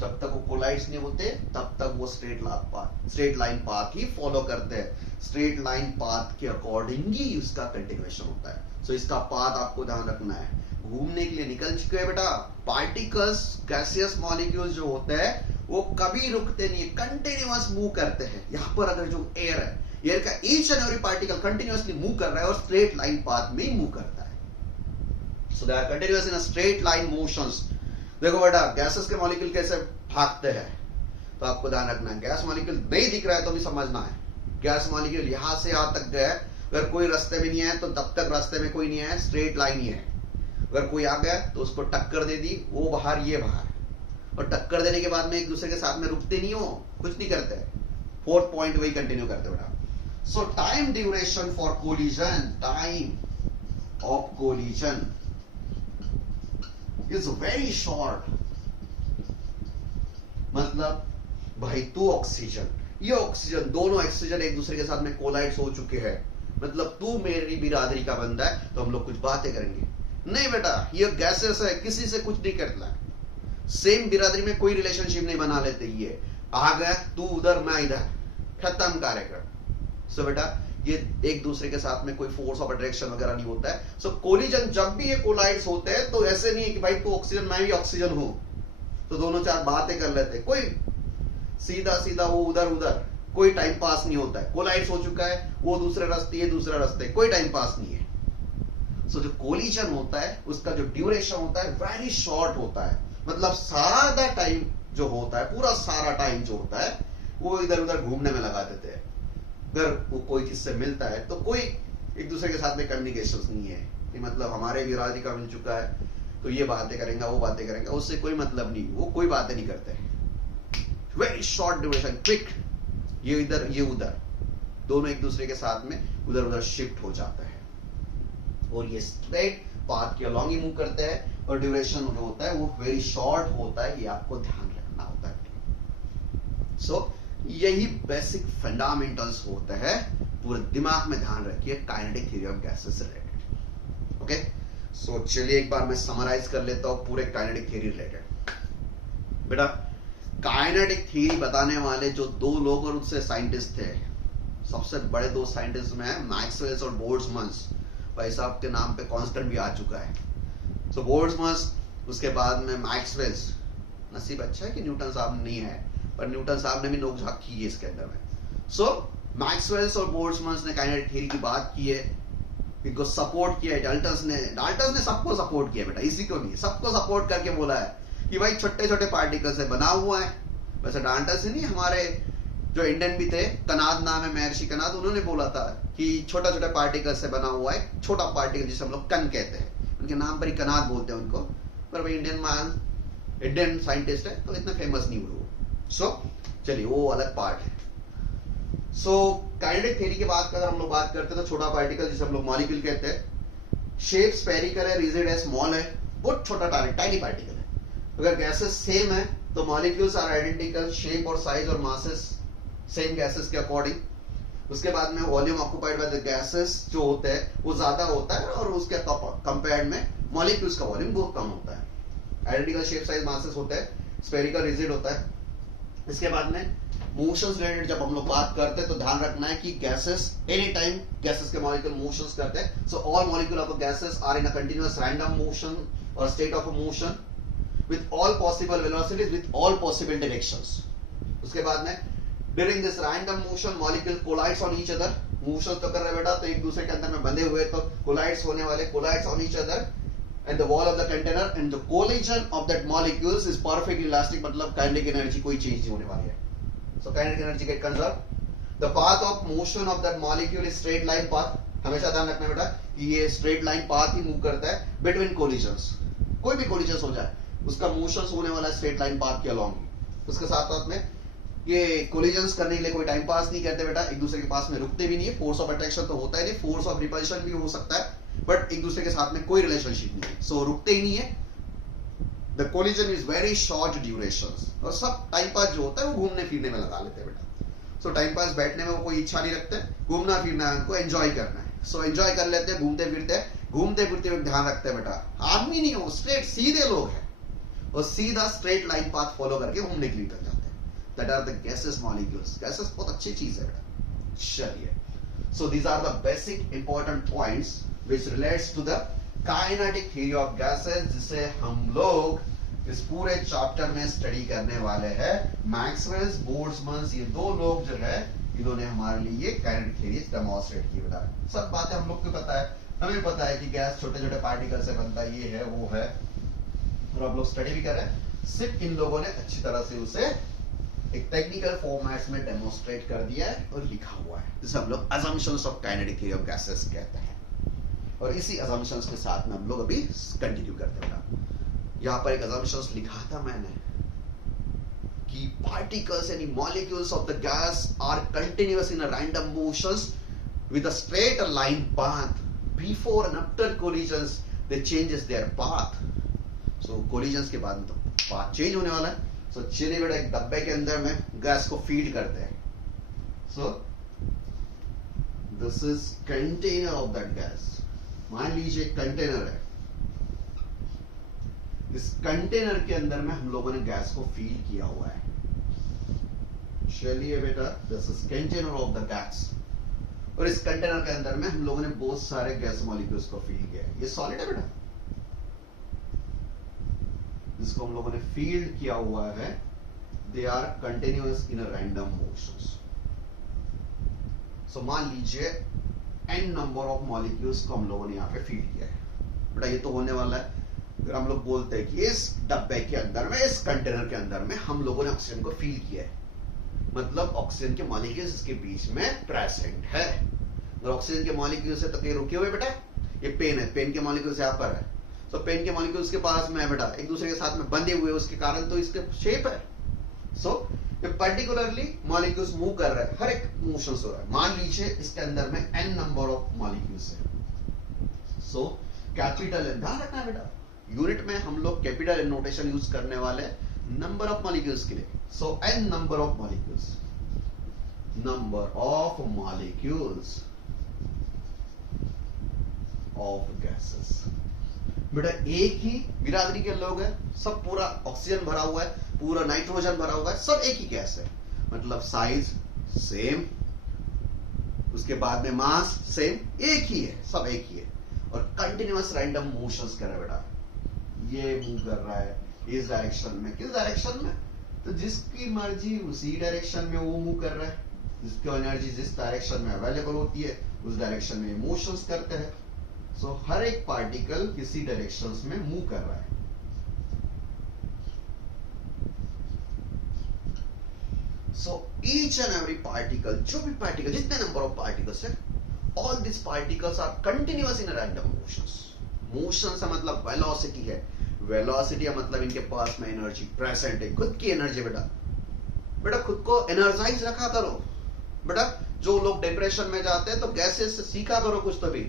जब तक वो कोलाइड्स नहीं होते तब तक वो स्ट्रेट लाइन पाथ ही फॉलो करते हैं, स्ट्रेट लाइन पाथ के अकॉर्डिंग ही उसका कंटिन्यूएशन होता है। सो इसका पाथ आपको ध्यान रखना है। घूमने के लिए निकल चुके हैं बेटा, पार्टिकल्स, गैसियस मॉलिक्यूल्स जो होते हैं वो कभी रुकते नहीं है, कंटिन्यूअस मूव करते हैं। यहां पर अगर जो एयर है, एयर का each and every particle continuously move कर रहा है और स्ट्रेट लाइन पाथ में ही मूव करता है। So they are continuous in a straight line motions. देखो बेटा गैसेस के मॉलिक्यूल कैसे भागते हैं, तो आपको ध्यान रखना है, गैस मॉलिक्यूल नहीं दिख रहा है तो भी समझना है, गैस मॉलिक्यूल यहां से यहां तक गया, अगर कोई रास्ते में नहीं है तो तब तक रास्ते में कोई नहीं है, स्ट्रेट लाइन ही है। अगर कोई आ गया तो उसको टक्कर दे दी, वो बाहर ये बाहर, और टक्कर देने के बाद में एक दूसरे के साथ में रुकते नहीं हो, कुछ नहीं करते। फोर्थ पॉइंट वही कंटिन्यू करते बेटा। सो time duration for collision, time of collision is very short. मतलब भाई तू ऑक्सीजन, ये ऑक्सीजन, दोनों ऑक्सीजन एक दूसरे के साथ में कोलाइड्स हो चुके हैं, मतलब तू मेरी बिरादरी का बंदा है तो हम लोग कुछ बातें करेंगे। नहीं बेटा, ये गैसेस है, किसी से कुछ नहीं करता, सेम बिरादरी में कोई रिलेशनशिप नहीं बना लेते। ये आ गया तू उधर मैं इधर, खत्म कार्यक्रम। सो बेटा ये एक दूसरे के साथ में कोई फोर्स ऑफ अट्रैक्शन वगैरह नहीं होता है। सो कोलिजन जब भी ये कोलाइड्स होते हैं तो ऐसे नहीं है कि भाई तू ऑक्सीजन मैं भी ऑक्सीजन हूं तो दोनों चार बातें कर लेते, कोई सीधा सीधा वो उधर उधर, कोई टाइम पास नहीं होता है। कोलाइड्स हो चुका है, वो दूसरे रास्ते, ये दूसरा रास्ते, कोई टाइम पास नहीं है। सो जो कोलिजन होता है उसका जो ड्यूरेशन होता है वेरी शॉर्ट होता है, मतलब सारा टाइम जो होता है, पूरा सारा टाइम जो होता है वो इधर उधर घूमने में लगा देते हैं। अगर वो कोई किससे मिलता है तो कोई एक दूसरे के साथ में कम्युनिकेशन नहीं है कि मतलब हमारे बिरादरी का मिल चुका है तो ये बातें करेंगे वो बातें करेंगे, उससे कोई मतलब नहीं, वो कोई बातें नहीं करते। वेरी शॉर्ट ड्यूरेशन, क्विक, ये इधर ये उधर, दोनों एक दूसरे के साथ में उधर उधर शिफ्ट हो जाता है और ये स्ट्रेट पाथ के अलॉन्ग ही मूव करते हैं और ड्यूरेशन जो होता है वो वेरी शॉर्ट होता है, ये आपको ध्यान रखना होता है। सो यही बेसिक फंडामेंटल्स होते हैं, पूरे दिमाग में ध्यान रखिए kinetic theory of gases related. Okay, so चलिए एक बार मैं समराइज कर लेता हूँ पूरे काइनेटिक थ्योरी रिलेटेड। बेटा काइनेटिक थ्योरी बताने वाले जो दो लोग और उनसे साइंटिस्ट थे, सबसे बड़े दो साइंटिस्ट में है मैक्सवेल और बोल्ट्जमैन। भाई साहब के नाम पे कांस्टेंट भी आ चुका है। सो बोल्ट्जमैन, उसके बाद में मैक्सवेल। नसीब अच्छा है कि न्यूटन साहब नहीं है, पर न्यूटन साहब ने भी नोकझोंक की है इसके अंदर में। सो मैक्सवेल और बोल्ट्जमैन ने काइनेटिक थ्योरी की बात की है, इनको सपोर्ट किया है। डाल्टन ने सबको सपोर्ट किया बेटा, इसी को नहीं, सबको सपोर्ट करके बोला है कि भाई छोटे छोटे पार्टिकल से बना हुआ है। वैसे डाल्टन से नहीं, हमारे जो इंडियन भी थे, कनाद नाम है, महर्षि कनाद, उन्होंने बोला था कि छोटा छोटा पार्टिकल से बना हुआ है, छोटा पार्टिकल जिसे हम लोग कण कहते हैं, उनके नाम पर ही कनाद बोलते हैं उनको, पर भाई इंडियन साइंटिस्ट है तो इतना फेमस नहीं हुआ वो। सो चलिए वो अलग पार्ट है। सो काइनेटिक थ्योरी की बात अगर हम लोग बात करते हैं तो छोटा पार्टिकल जिसे हम लोग मॉलिक्यूल कहते हैं, शेप स्फेरिकल है, रिजिड है, स्मॉल है, बहुत छोटा टाइनी पार्टिकल है। अगर गैसेस सेम है तो मॉलिक्यूल्स आर आइडेंटिकल, शेप और साइज और मासेस सेम गैसेस के अकॉर्डिंग। उसके बाद में volume occupied by the gases जो होते हैं वो ज्यादा होता है और उसके कंपेयर्ड में मॉलिक्यूल्स का वॉल्यूम बहुत कम होता है। आइडेंटिकल शेप साइज मासेस होते हैं, स्फेरिकल रिजिड होता है। इसके बाद में मोशंस रिलेटेड जब हम लोग बात करते हैं तो ध्यान रखना है कि गैसेस एनी टाइम गैसेस के मॉलिक्यूल मोशंस करते हैं। So all molecule of gases are in a continuous random motion और state of motion with all possible velocities with all possible directions. उसके बाद में during this random motion molecule collides on each other. Motion तो कर रहे बेटा तो एक दूसरे के अंदर में बंधे हुए, तो कोलाइड्स होने वाले, collides on each other and the wall of the container and the collision of that molecules is perfectly elastic, मतलब काइनेटिक एनर्जी कोई चेंज नहीं होने वाली है। So kinetic energy get conserved. The path of motion of that molecule is straight line path. हमेशा ध्यान रखना बेटा कि ये straight line path ही मूव करता है between collisions। कोई भी collisions हो जाए उसका motions होने वाला है straight line path के along। उसके साथ साथ में ये collisions करने के लिए कोई टाइम पास नहीं करते बेटा, एक दूसरे के पास में रुकते भी नहीं है। फोर्स ऑफ अट्रैक्शन तो होता ही नहीं, फोर्स ऑफ रिपल्शन भी हो सकता है, बट एक दूसरे के साथ में कोई रिलेशनशिप नहीं है। सो रुकते ही नहीं है। The collision is very short durations और सब टाइम पास जो होता है वो घूमने फिरने में लगा लेते हैं बेटा। सो टाइम पास बैठने में वो कोई इच्छा नहीं रखते, घूमना फिरना है उनको, एंजॉय करना है। सो एंजॉय कर लेते हैं, घूमते फिरते हुए ध्यान रखते हैं बेटा आदमी नहीं हो, स्ट्रेट सीधे लोग हैं और सीधा स्ट्रेट लाइन पाथ फॉलो करके घूमने के लिए निकल जाते हैं। That are the gaseous molecules. Gases बहुत अच्छी चीज है बेटा। चलिए, so these are the basic important points which relates to the kinetic theory of gases, जिसे हम लोग इस पूरे चैप्टर में स्टडी करने वाले हैं। मैक्सवेल, बोल्ट्जमैन, ये दो लोग जो है इन्होंने हमारे लिए ये काइनेटिक थ्योरी डेमोंस्ट्रेट की बेटा। सब बातें हम लोग को पता है, हमें पता है कि गैस छोटे छोटे पार्टिकल से बनता है, ये है वो है, और आप लोग स्टडी भी कर रहे हैं। सिर्फ इन लोगों ने अच्छी तरह से उसे एक टेक्निकल फॉर्मेट्स में डेमोंस्ट्रेट कर दिया है और लिखा हुआ है, जिसे हम लोग assumptions of kinetic theory of gases कहते हैं। और इसी assumptions के साथ में हम लोग अभी कंटिन्यू करते हैं। यहाँ पर एक assumptions लिखा था मैंने कि particles यानी molecules of the gas are continuous in a random motions with a straight line path. Before and after collisions they changes their path. So collisions के बाद तो path change होने वाला है। So चलिए बेटा एक डब्बे के अंदर में गैस को फीड करते हैं। So this is container of that gas. मान लीजिए कंटेनर है, इस कंटेनर के अंदर में हम लोगों ने गैस को फीड किया हुआ है। चलिए बेटा this is container of the gas, और इस कंटेनर के अंदर में हम लोगों ने बहुत सारे गैस मॉलिक्यूल्स को फीड किया है। ये सॉलिड है बेटा, जिसको हम लोगों ने फील्ड किया हुआ है। They are continuous in random motions. So मान लीजिए n नंबर ऑफ मॉलिक्यूल्स को हम लोगों ने यहाँ पे फीड किया है बेटा। ये तो होने वाला है, अगर हम लोग बोलते हैं कि इस डब्बे के अंदर में, इस कंटेनर के अंदर में हम लोगों ने ऑक्सीजन को फील किया है, मतलब ऑक्सीजन के मॉलिक्यूल्स इसके बीच में प्रेजेंट है। अगर ऑक्सीजन के मॉलिक्यूल से तो कहीं रुके हुए बेटा, ये पेन है, पेन के मॉलिक्यूल्स यहाँ पर है, तो पेन के मॉलिक्यूल्स के पास में है बेटा, एक दूसरे के साथ में बंधे हुए, उसके कारण तो इसके शेप है। सो ये पर्टिकुलरली मॉलिक्यूल्स मूव कर रहे हैं, हर एक मोशन हो रहा है। मान लीजिए इसके अंदर में n नंबर ऑफ मॉलिक्यूल्स है। सो कैपिटल एन, ध्यान रखना बेटा, यूनिट में हम लोग कैपिटल एन नोटेशन यूज करने वाले नंबर ऑफ मॉलिक्यूल्स के लिए। सो n number of molecules, number of molecules of gases. बेटा एक ही बिरादरी के लोग हैं, सब पूरा ऑक्सीजन भरा हुआ है, पूरा नाइट्रोजन भरा हुआ है, सब एक ही गैस है, मतलब साइज सेम, उसके बाद में मास सेम, एक ही है, सब एक ही है, और कंटिन्यूअस रैंडम मोशंस कर रहा है बेटा, ये मूव कर रहा है इस डायरेक्शन में, किस डायरेक्शन में, तो जिसकी मर्जी उसी डायरेक्शन में वो मूव कर रहा है, जिसकी एनर्जी जिस डायरेक्शन में अवेलेबल होती है उस डायरेक्शन में मोशंस करते हैं। सो हर एक पार्टिकल किसी डायरेक्शंस में मूव कर रहा है। So each and every particle, जो भी पार्टिकल, जितने नंबर ऑफ पार्टिकल्स है, all this particles are continuous in random motions. Motion का मतलब वेलोसिटी है, वेलोसिटी का मतलब इनके पास में एनर्जी प्रेजेंट है, खुद की एनर्जी। बेटा बेटा खुद को एनर्जाइज रखा करो बेटा। जो लोग डिप्रेशन में जाते हैं तो गैसेस से सीखा करो कुछ, तो भी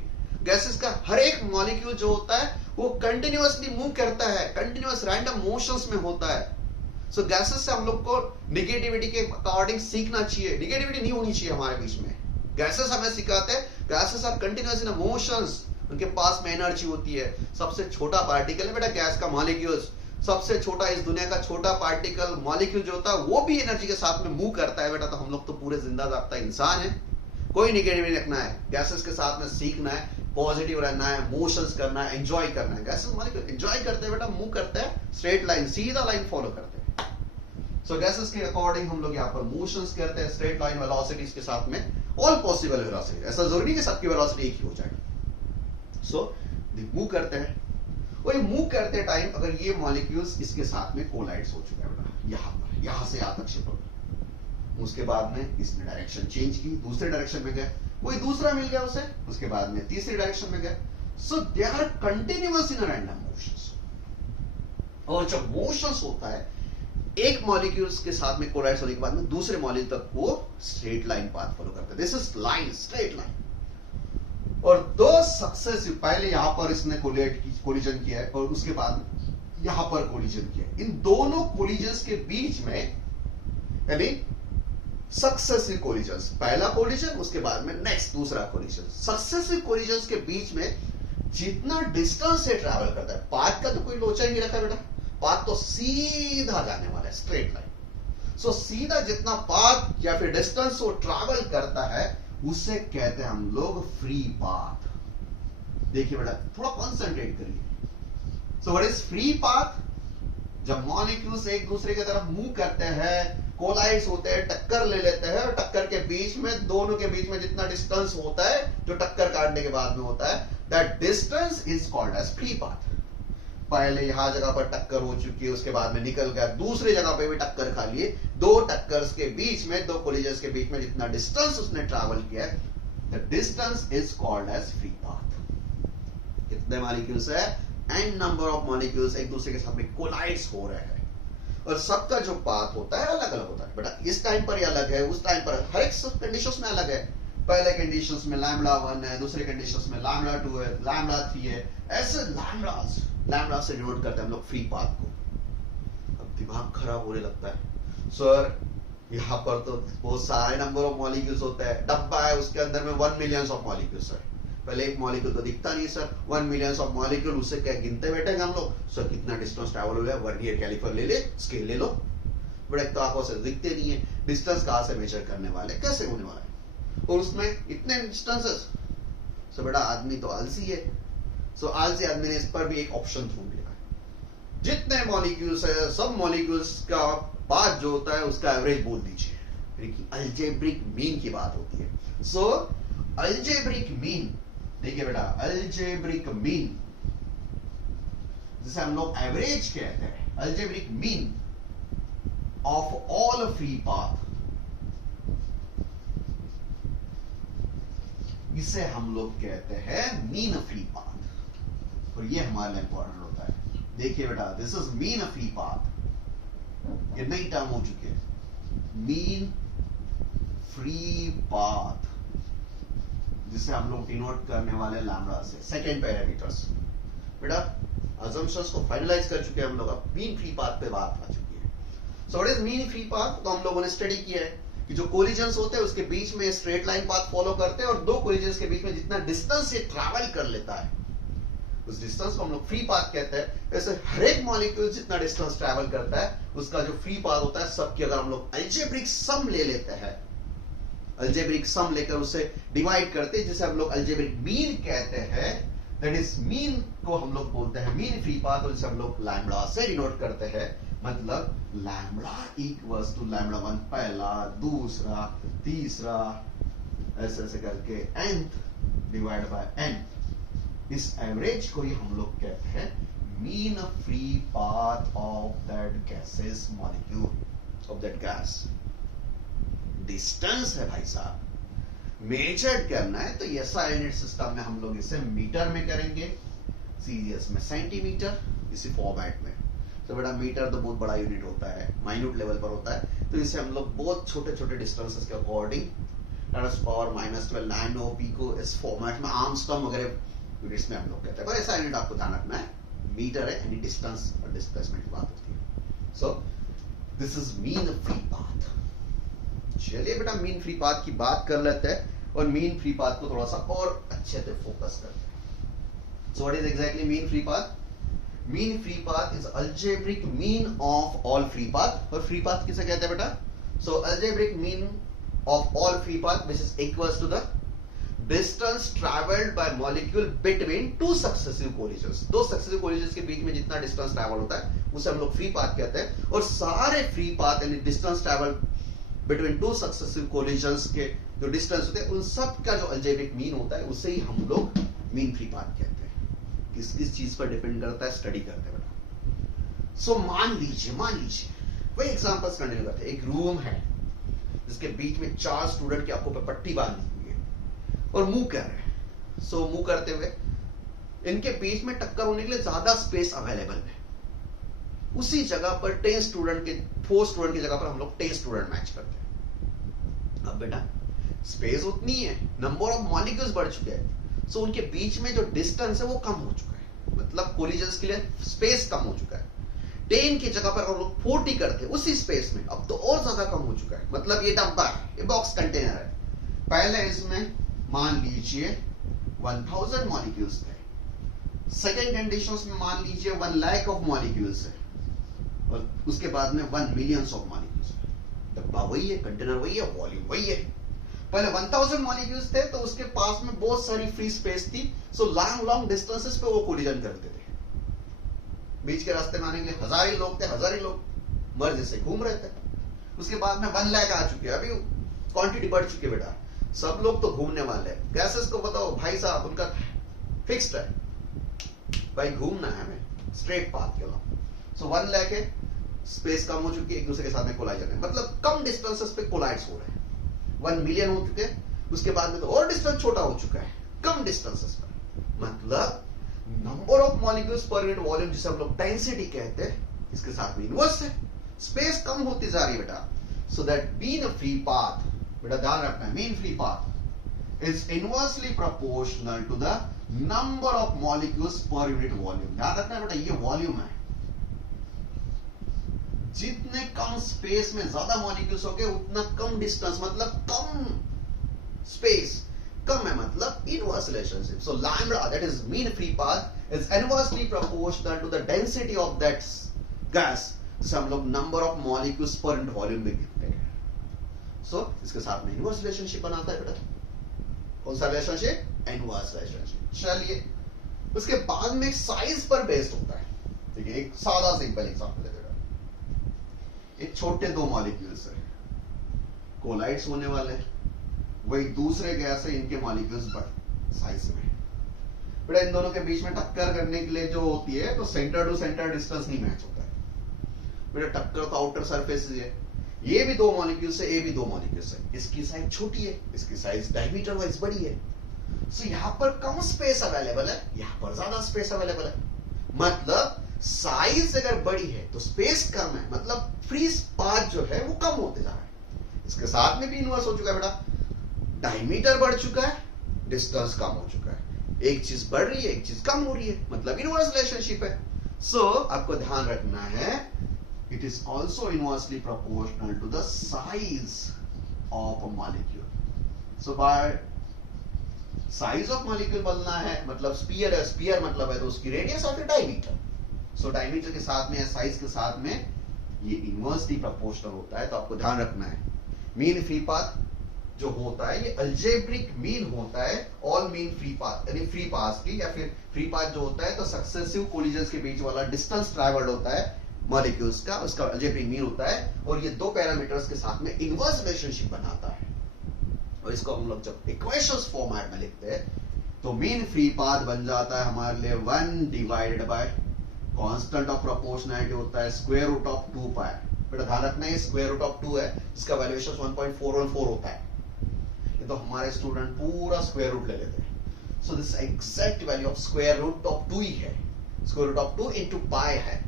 गैसेस का हर एक मॉलिक्यूल जो होता है वो कंटिन्यूअसली मूव करता है, कंटिन्यूअस रैंडम मोशंस में होता है। सो गैसेस से हम लोग को निगेटिविटी के अकॉर्डिंग सीखना चाहिए, निगेटिविटी नहीं होनी चाहिए हमारे बीच में। गैसेस हमें सिखाते हैं, gases are continuous in motions, उनके पास में एनर्जी होती है। सबसे छोटा पार्टिकल है बेटा गैस का मॉलिक्यूल्स, सबसे छोटा इस दुनिया का छोटा पार्टिकल मॉलिक्यूल जो होता है वो भी एनर्जी के साथ में मूव करता है बेटा। तो हम लोग तो पूरे जिंदा जागता इंसान है, कोई निगेटिव नहीं रखना है, गैसेस के साथ में सीखना है, पॉजिटिव रहना है, मोशंस करना है, एंजॉय करना है। गैसेस मॉलिक्यूल एंजॉय करते हैं बेटा, मूव करते हैं स्ट्रेट लाइन, सीधा लाइन फॉलो करते हैं। सो गैसेस के अकॉर्डिंग हम लोग यहाँ पर मोशंस करते हैं स्ट्रेट लाइन वेलोसिटीज के साथ में, ऑल पॉसिबल वेलोसिटी, ऐसा जरूरी नहीं कि सबकी वेलोसिटी एक ही हो जाए। सो मूव करते हैं, वही मूव करते टाइम अगर ये मॉलिक्यूल्स इसके साथ में कोलाइड्स हो चुका है बेटा, यहाँ पर, यहाँ से यहाँ तक शिफ्ट हो गया, उसके बाद में इसने डायरेक्शन चेंज की, दूसरे डायरेक्शन में गए, कोई दूसरा मिल गया उसे, उसके बाद में तीसरी डायरेक्शन में गए। So they are continuous in random motions. और जब मोशंस होता है एक मॉलिक्यूल्स के साथ में कोलाइड्स होने के बाद में दूसरे मॉलिक्यूल तक वो स्ट्रेट लाइन पाथ फॉलो करते हैं, this is line, straight line. और दो सक्सेसिव, पहले यहां पर इसने कोलिजन किया है और उसके बाद यहां पर कोलिजन किया है, इन दोनों कोलिजन्स के बीच में यानी सक्सेसिव कोलिजन्स, पहला कोलिजन उसके बाद में नेक्स्ट दूसरा कोलिजन, सक्सेसिव कोलिजन्स के बीच में जितना डिस्टेंस से ट्रैवल करता है, पाथ का तो कोई लोचा ही नहीं रखा बेटा, पाथ तो सीधा जाने वाला है, स्ट्रेट लाइन। सो सीधा जितना पाथ या फिर डिस्टेंस वो ट्रैवल करता है उसे कहते हैं हम लोग फ्री पाथ। देखिए बेटा थोड़ा कंसंट्रेट करिए। सो व्हाट इज फ्री पाथ? जब मॉलिक्यूल्स एक दूसरे की तरफ मूव करते हैं, कोलाइड्स होते हैं, टक्कर ले लेते हैं, और टक्कर के बीच में, दोनों के बीच में जितना डिस्टेंस होता है जो टक्कर काटने के बाद में होता है, that distance is called as free path. पहले यहां जगह पर टक्कर हो चुकी है, उसके बाद में निकल गया, दूसरी जगह पे भी टक्कर खा लिए, दो टक्कर्स के बीच में, दो कोलिजन्स के बीच में जितना डिस्टेंस उसने ट्रैवल किया है, the distance is called as free path. कितने मॉलिक्यूल्स है? n नंबर ऑफ मॉलिक्यूल्स एक दूसरे के साथ में कोलाइड्स हो रहे हैं, और सबका जो पाथ होता है अलग अलग होता है बेटा। इस टाइम पर ये अलग है, उस टाइम पर, हर एक कंडीशंस में अलग है। पहले कंडीशंस में लैम्बडा 1 है, दूसरे कंडीशंस में लैम्बडा 2 है, लैम्बडा 3 है, ऐसे लैम्बडा से डिनोट करते हैं हम लोग फ्री पाथ को। अब दिमाग खराब होने लगता है, सर यहाँ पर तो बहुत सारे नंबर ऑफ मॉलिक्यूल्स होते हैं, डब्बा है उसके अंदर में 1 मिलियन ऑफ मॉलिक्यूल्स है। पहले एक मॉलिक्यूल तो दिखता नहीं सर, 1 मिलियन ऑफ मॉलिक्यूल, उससे क्या गिनते बैठेंगे हम लोग? सर कितना डिस्टेंस ट्रैवल हुआ है, वर्नियर कैलिपर ले ले, स्केल ले लो। बट एक तो आंखों से दिखते नहीं है, डिस्टेंस कहां से मेजर करने वाले, कैसे होने वाला है? और उसमें इतने डिस्टेंसेस। सो बेटा आदमी तो आलसी है, सो आलसी आदमी ने इस पर भी एक ऑप्शन ढूंढ लिया है। जितने मॉलिक्यूल्स है, सब मॉलिक्यूल्स का पाथ जो होता है उसका एवरेज बोल दीजिए, अलजेब्रिक मीन की बात होती है। सो अलजेब्रिक मीन, देखिए बेटा अलजेब्रिक मीन जिसे हम लोग एवरेज कहते हैं, algebraic mean of all free path, इसे हम लोग कहते हैं मीन फ्री पाथ। और ये हमारे लिए इंपॉर्टेंट होता है। देखिए बेटा this is mean free path, ये नई टर्म हो चुकी है, मीन फ्री पाथ, जिसे हम लोग डिनोट करने वाले लैम्बडा से, सेकेंड पैरामीटर्स। बेटा अजम्पशंस को फाइनलाइज कर चुके हैं हम लोग, अब मीन फ्री पाथ पे बात आ चुकी है। सो what is mean free path? तो हम लोगों ने स्टडी किया है कि जो कोलिजन्स होते हैं उसके बीच में स्ट्रेट लाइन पाथ फॉलो करते हैं, और दो कोलिजन्स के बीच में जितना डिस्टेंस ये ट्रैवल कर लेता है उस डिस्टेंस को हम लोग फ्री पाथ कहते हैं। वैसे हर एक मॉलिक्यूल जितना डिस्टेंस ट्रैवल करता है उसका जो फ्री पाथ होता है सबकी अगर हम लोग अलजेब्रिक सम ले लेते हैं, अलजेब्रिक सम लेकर उसे डिवाइड करते हैं जिसे हम लोग अलजेब्रिक मीन कहते हैं, दैट इज मीन को हम लोग बोलते हैं मीन फ्री पाथ, और जिसे हम लोग लैम्बडा से डिनोट करते हैं। मतलब लैम्बडा इक्वल्स टू लैम्बडा 1 पहला, दूसरा, तीसरा, ऐसे ऐसे करके nth डिवाइड बाय n। इस एवरेज को ही हम लोग कहते हैं mean free path of that gases molecule, of that gas. Distance है भाई साहब, मेजर करना है तो SI यूनिट सिस्टम में हम लोग इसे मीटर में करेंगे, सीजीएस में सेंटीमीटर, इसी फॉर्मेट में। तो बेटा मीटर तो बहुत बड़ा यूनिट होता है, माइन्यूट लेवल पर होता है, तो इसे हम लोग बहुत छोटे छोटे डिस्टेंसेस के अकॉर्डिंग पावर -12 नैनो पिको इस फॉर्मेट में आर्मस्ट्रॉन्ग वगैरह यूनिट्स में हम लोग कहते हैं। पर ऐसा यूनिट आपको ध्यान रखना है, मीटर है, यानी डिस्टेंस और डिस्प्लेसमेंट की बात होती है। सो this is mean free path. चलिए बेटा मीन फ्री पाथ की बात कर लेते हैं और मीन फ्री पाथ को थोड़ा सा और अच्छे से फोकस करते हैं। So what is exactly mean free path? Mean free path is algebraic mean of all free path. और फ्री पाथ किसे कहते हैं बेटा? So algebraic mean of all free path which is equals to the distance traveled by molecule between two successive collisions। दो successive collisions के बीच में जितना distance travel होता है उसे हम लोग free path कहते हैं। और सारे free path यानी distance travel between two successive collisions के जो distance होते हैं उन सब का जो algebraic mean होता है उसे ही हम लोग mean free path कहते हैं। किस किस चीज पर डिपेंड करता है, स्टडी करते हैं बेटा। सो मान लीजिए वही एग्जांपल्स कंटिन्यू करते हैं। एक रूम है जिसके बीच में 4 स्टूडेंट की आंखों पर पट्टी बांधी और मूव कर रहे हैं। सो मूव करते हुए इनके बीच में टक्कर होने के लिए ज्यादा स्पेस अवेलेबल है। उसी जगह पर 4 स्टूडेंट की जगह पर हम लोग 10 स्टूडेंट मैच करते हैं। अब बेटा स्पेस उतनी है, नंबर ऑफ मॉलिक्यूल्स बढ़ चुके हैं, सो उनके बीच में जो डिस्टेंस है वो कम हो चुका है, मतलब कोलिजन्स के लिए स्पेस कम हो चुका है। 10 की जगह पर हम लोग 40 करते हैं उसी स्पेस में, अब तो और ज्यादा कम हो चुका है। मतलब ये डब्बा है, ये बॉक्स कंटेनर है, पहले इसमें मान लीजिए 1000 मॉलिक्यूल्स थे, सेकेंड कंडीशंस में मान लीजिए 1 लाख ऑफ मॉलिक्यूल्स है, और उसके बाद में 1 मिलियंस ऑफ मॉलिक्यूल्स है। डब्बा वही है, कंटेनर वही है, वॉल्यूम वही है। पहले 1000 मॉलिक्यूल्स थे तो उसके पास में बहुत सारी फ्री स्पेस थी, सो लॉन्ग डिस्टेंसेस पे वो कोलिजन करते थे। बीच के रास्ते में आने के लिए हजार ही लोग मर्जी से घूम रहे थे। उसके बाद में 1 लाख आ चुके हैं, अभी क्वांटिटी बढ़ चुकी है बेटा, सब लोग तो घूमने वाले हैं। गैसेस को बताओ भाई साहब उनका फिक्स्ड है, भाई घूमना है हमें स्ट्रेट पाथ के अलॉन्ग। सो 1 लाख है, स्पेस कम हो चुकी है, एक दूसरे के साथ में कोलाइड कर रहे हैं, मतलब कम डिस्टेंसेस पे कोलाइड्स हो रहे हैं। 1 मिलियन हो चुके हैं, उसके बाद में तो और डिस्टेंस छोटा हो चुका है, कम डिस्टेंसेस पर। मतलब number of molecules per unit volume जिसे हम लोग डेंसिटी कहते हैं, इसके साथ में इनवर्स है, स्पेस कम होती जा रही है बेटा। So that being a free path, बेटा ध्यान रखना है, mean free path is inversely proportional to the number of molecules per unit volume. ध्यान रखना है बेटा, ये वॉल्यूम है, जितने कम स्पेस में ज्यादा मॉलिक्यूल्स होंगे उतना कम डिस्टेंस, मतलब कम स्पेस कम है, मतलब inverse relationship. So lambda that is mean free path is inversely proportional to the density of that gas, जिसे हम लोग number of molecules per unit volume में लिखते हैं। सो इसके साथ में इनवर्स रिलेशनशिप बनाता है बेटा। कौन सा रिलेशनशिप? Inverse relationship. चलिए उसके बाद में साइज पर बेस्ड होता है। ठीक है, एक सादा सिंपल एग्जांपल है बेटा। एक छोटे 2 मॉलिक्यूल्स है, कोलाइड्स होने वाले, वही दूसरे गैस है, इनके मॉलिक्यूल्स बड़े साइज में। बेटा इन दोनों के बीच में टक्कर करने के लिए जो होती है तो सेंटर टू सेंटर डिस्टेंस नहीं मैच होता है बेटा। टक्कर तो आउटर सरफेस है, ये भी 2 मॉलिक्यूल्स है, ये भी 2 मॉलिक्यूल्स है, इसकी साइज छोटी है, इसकी साइज डायमीटर वाइज बड़ी है। सो यहां पर कम स्पेस अवेलेबल है, यहां पर ज्यादा स्पेस अवेलेबल है। मतलब साइज अगर बड़ी है तो स्पेस कम है, मतलब फ्री पाथ जो है वो कम होते जा रहा है। इसके साथ में भी इनवर्स हो चुका है बेटा, डायमीटर बढ़ चुका है, डिस्टेंस कम हो चुका है। एक चीज बढ़ रही है, एक चीज कम हो रही है, मतलब इनवर्स रिलेशनशिप है। सो आपको ध्यान रखना है, it is also inversely proportional to the size of a molecule. So by size of molecule बोलना है, मतलब स्पीयर है, स्पीयर मतलब है तो उसकी रेडियस और फिर डायमीटर। सो डायमीटर के साथ में या साइज के साथ में ये इनवर्सली प्रोपोर्शनल होता है, तो आपको ध्यान रखना है। मीन फ्री पाथ जो होता है ये अलजेब्रिक मीन होता है ऑल मीन फ्री पाथ, यानी फ्री पाथ की, या फिर फ्री पाथ जो होता है तो सक्सेसिव कोलिजन्स के बीच वाला डिस्टेंस ट्रैवल्ड होता है मॉलिक्यूल्स का, उसका अलजेब्रिक मीन होता है, और ये दो पैरामीटर्स के साथ में इनवर्स रिलेशनशिप बनाता है। और इसको हम लोग जब इक्वेशंस फॉर्मेट में लिखते हैं तो मीन फ्री पाथ बन जाता है हमारे लिए 1 divided bye constant of proportionality होता है स्क्वायर रूट ऑफ 2 पाई। बेटा ध्यान रखना है स्क्वायर रूट ऑफ 2 है, इसका वैल्यूएशन 1.414 होता है, ये तो हमारे स्टूडेंट पूरा स्क्वायर रूट ले लेते हैं। So this exact value of square root of 2 ही है, square root of 2 into pi है।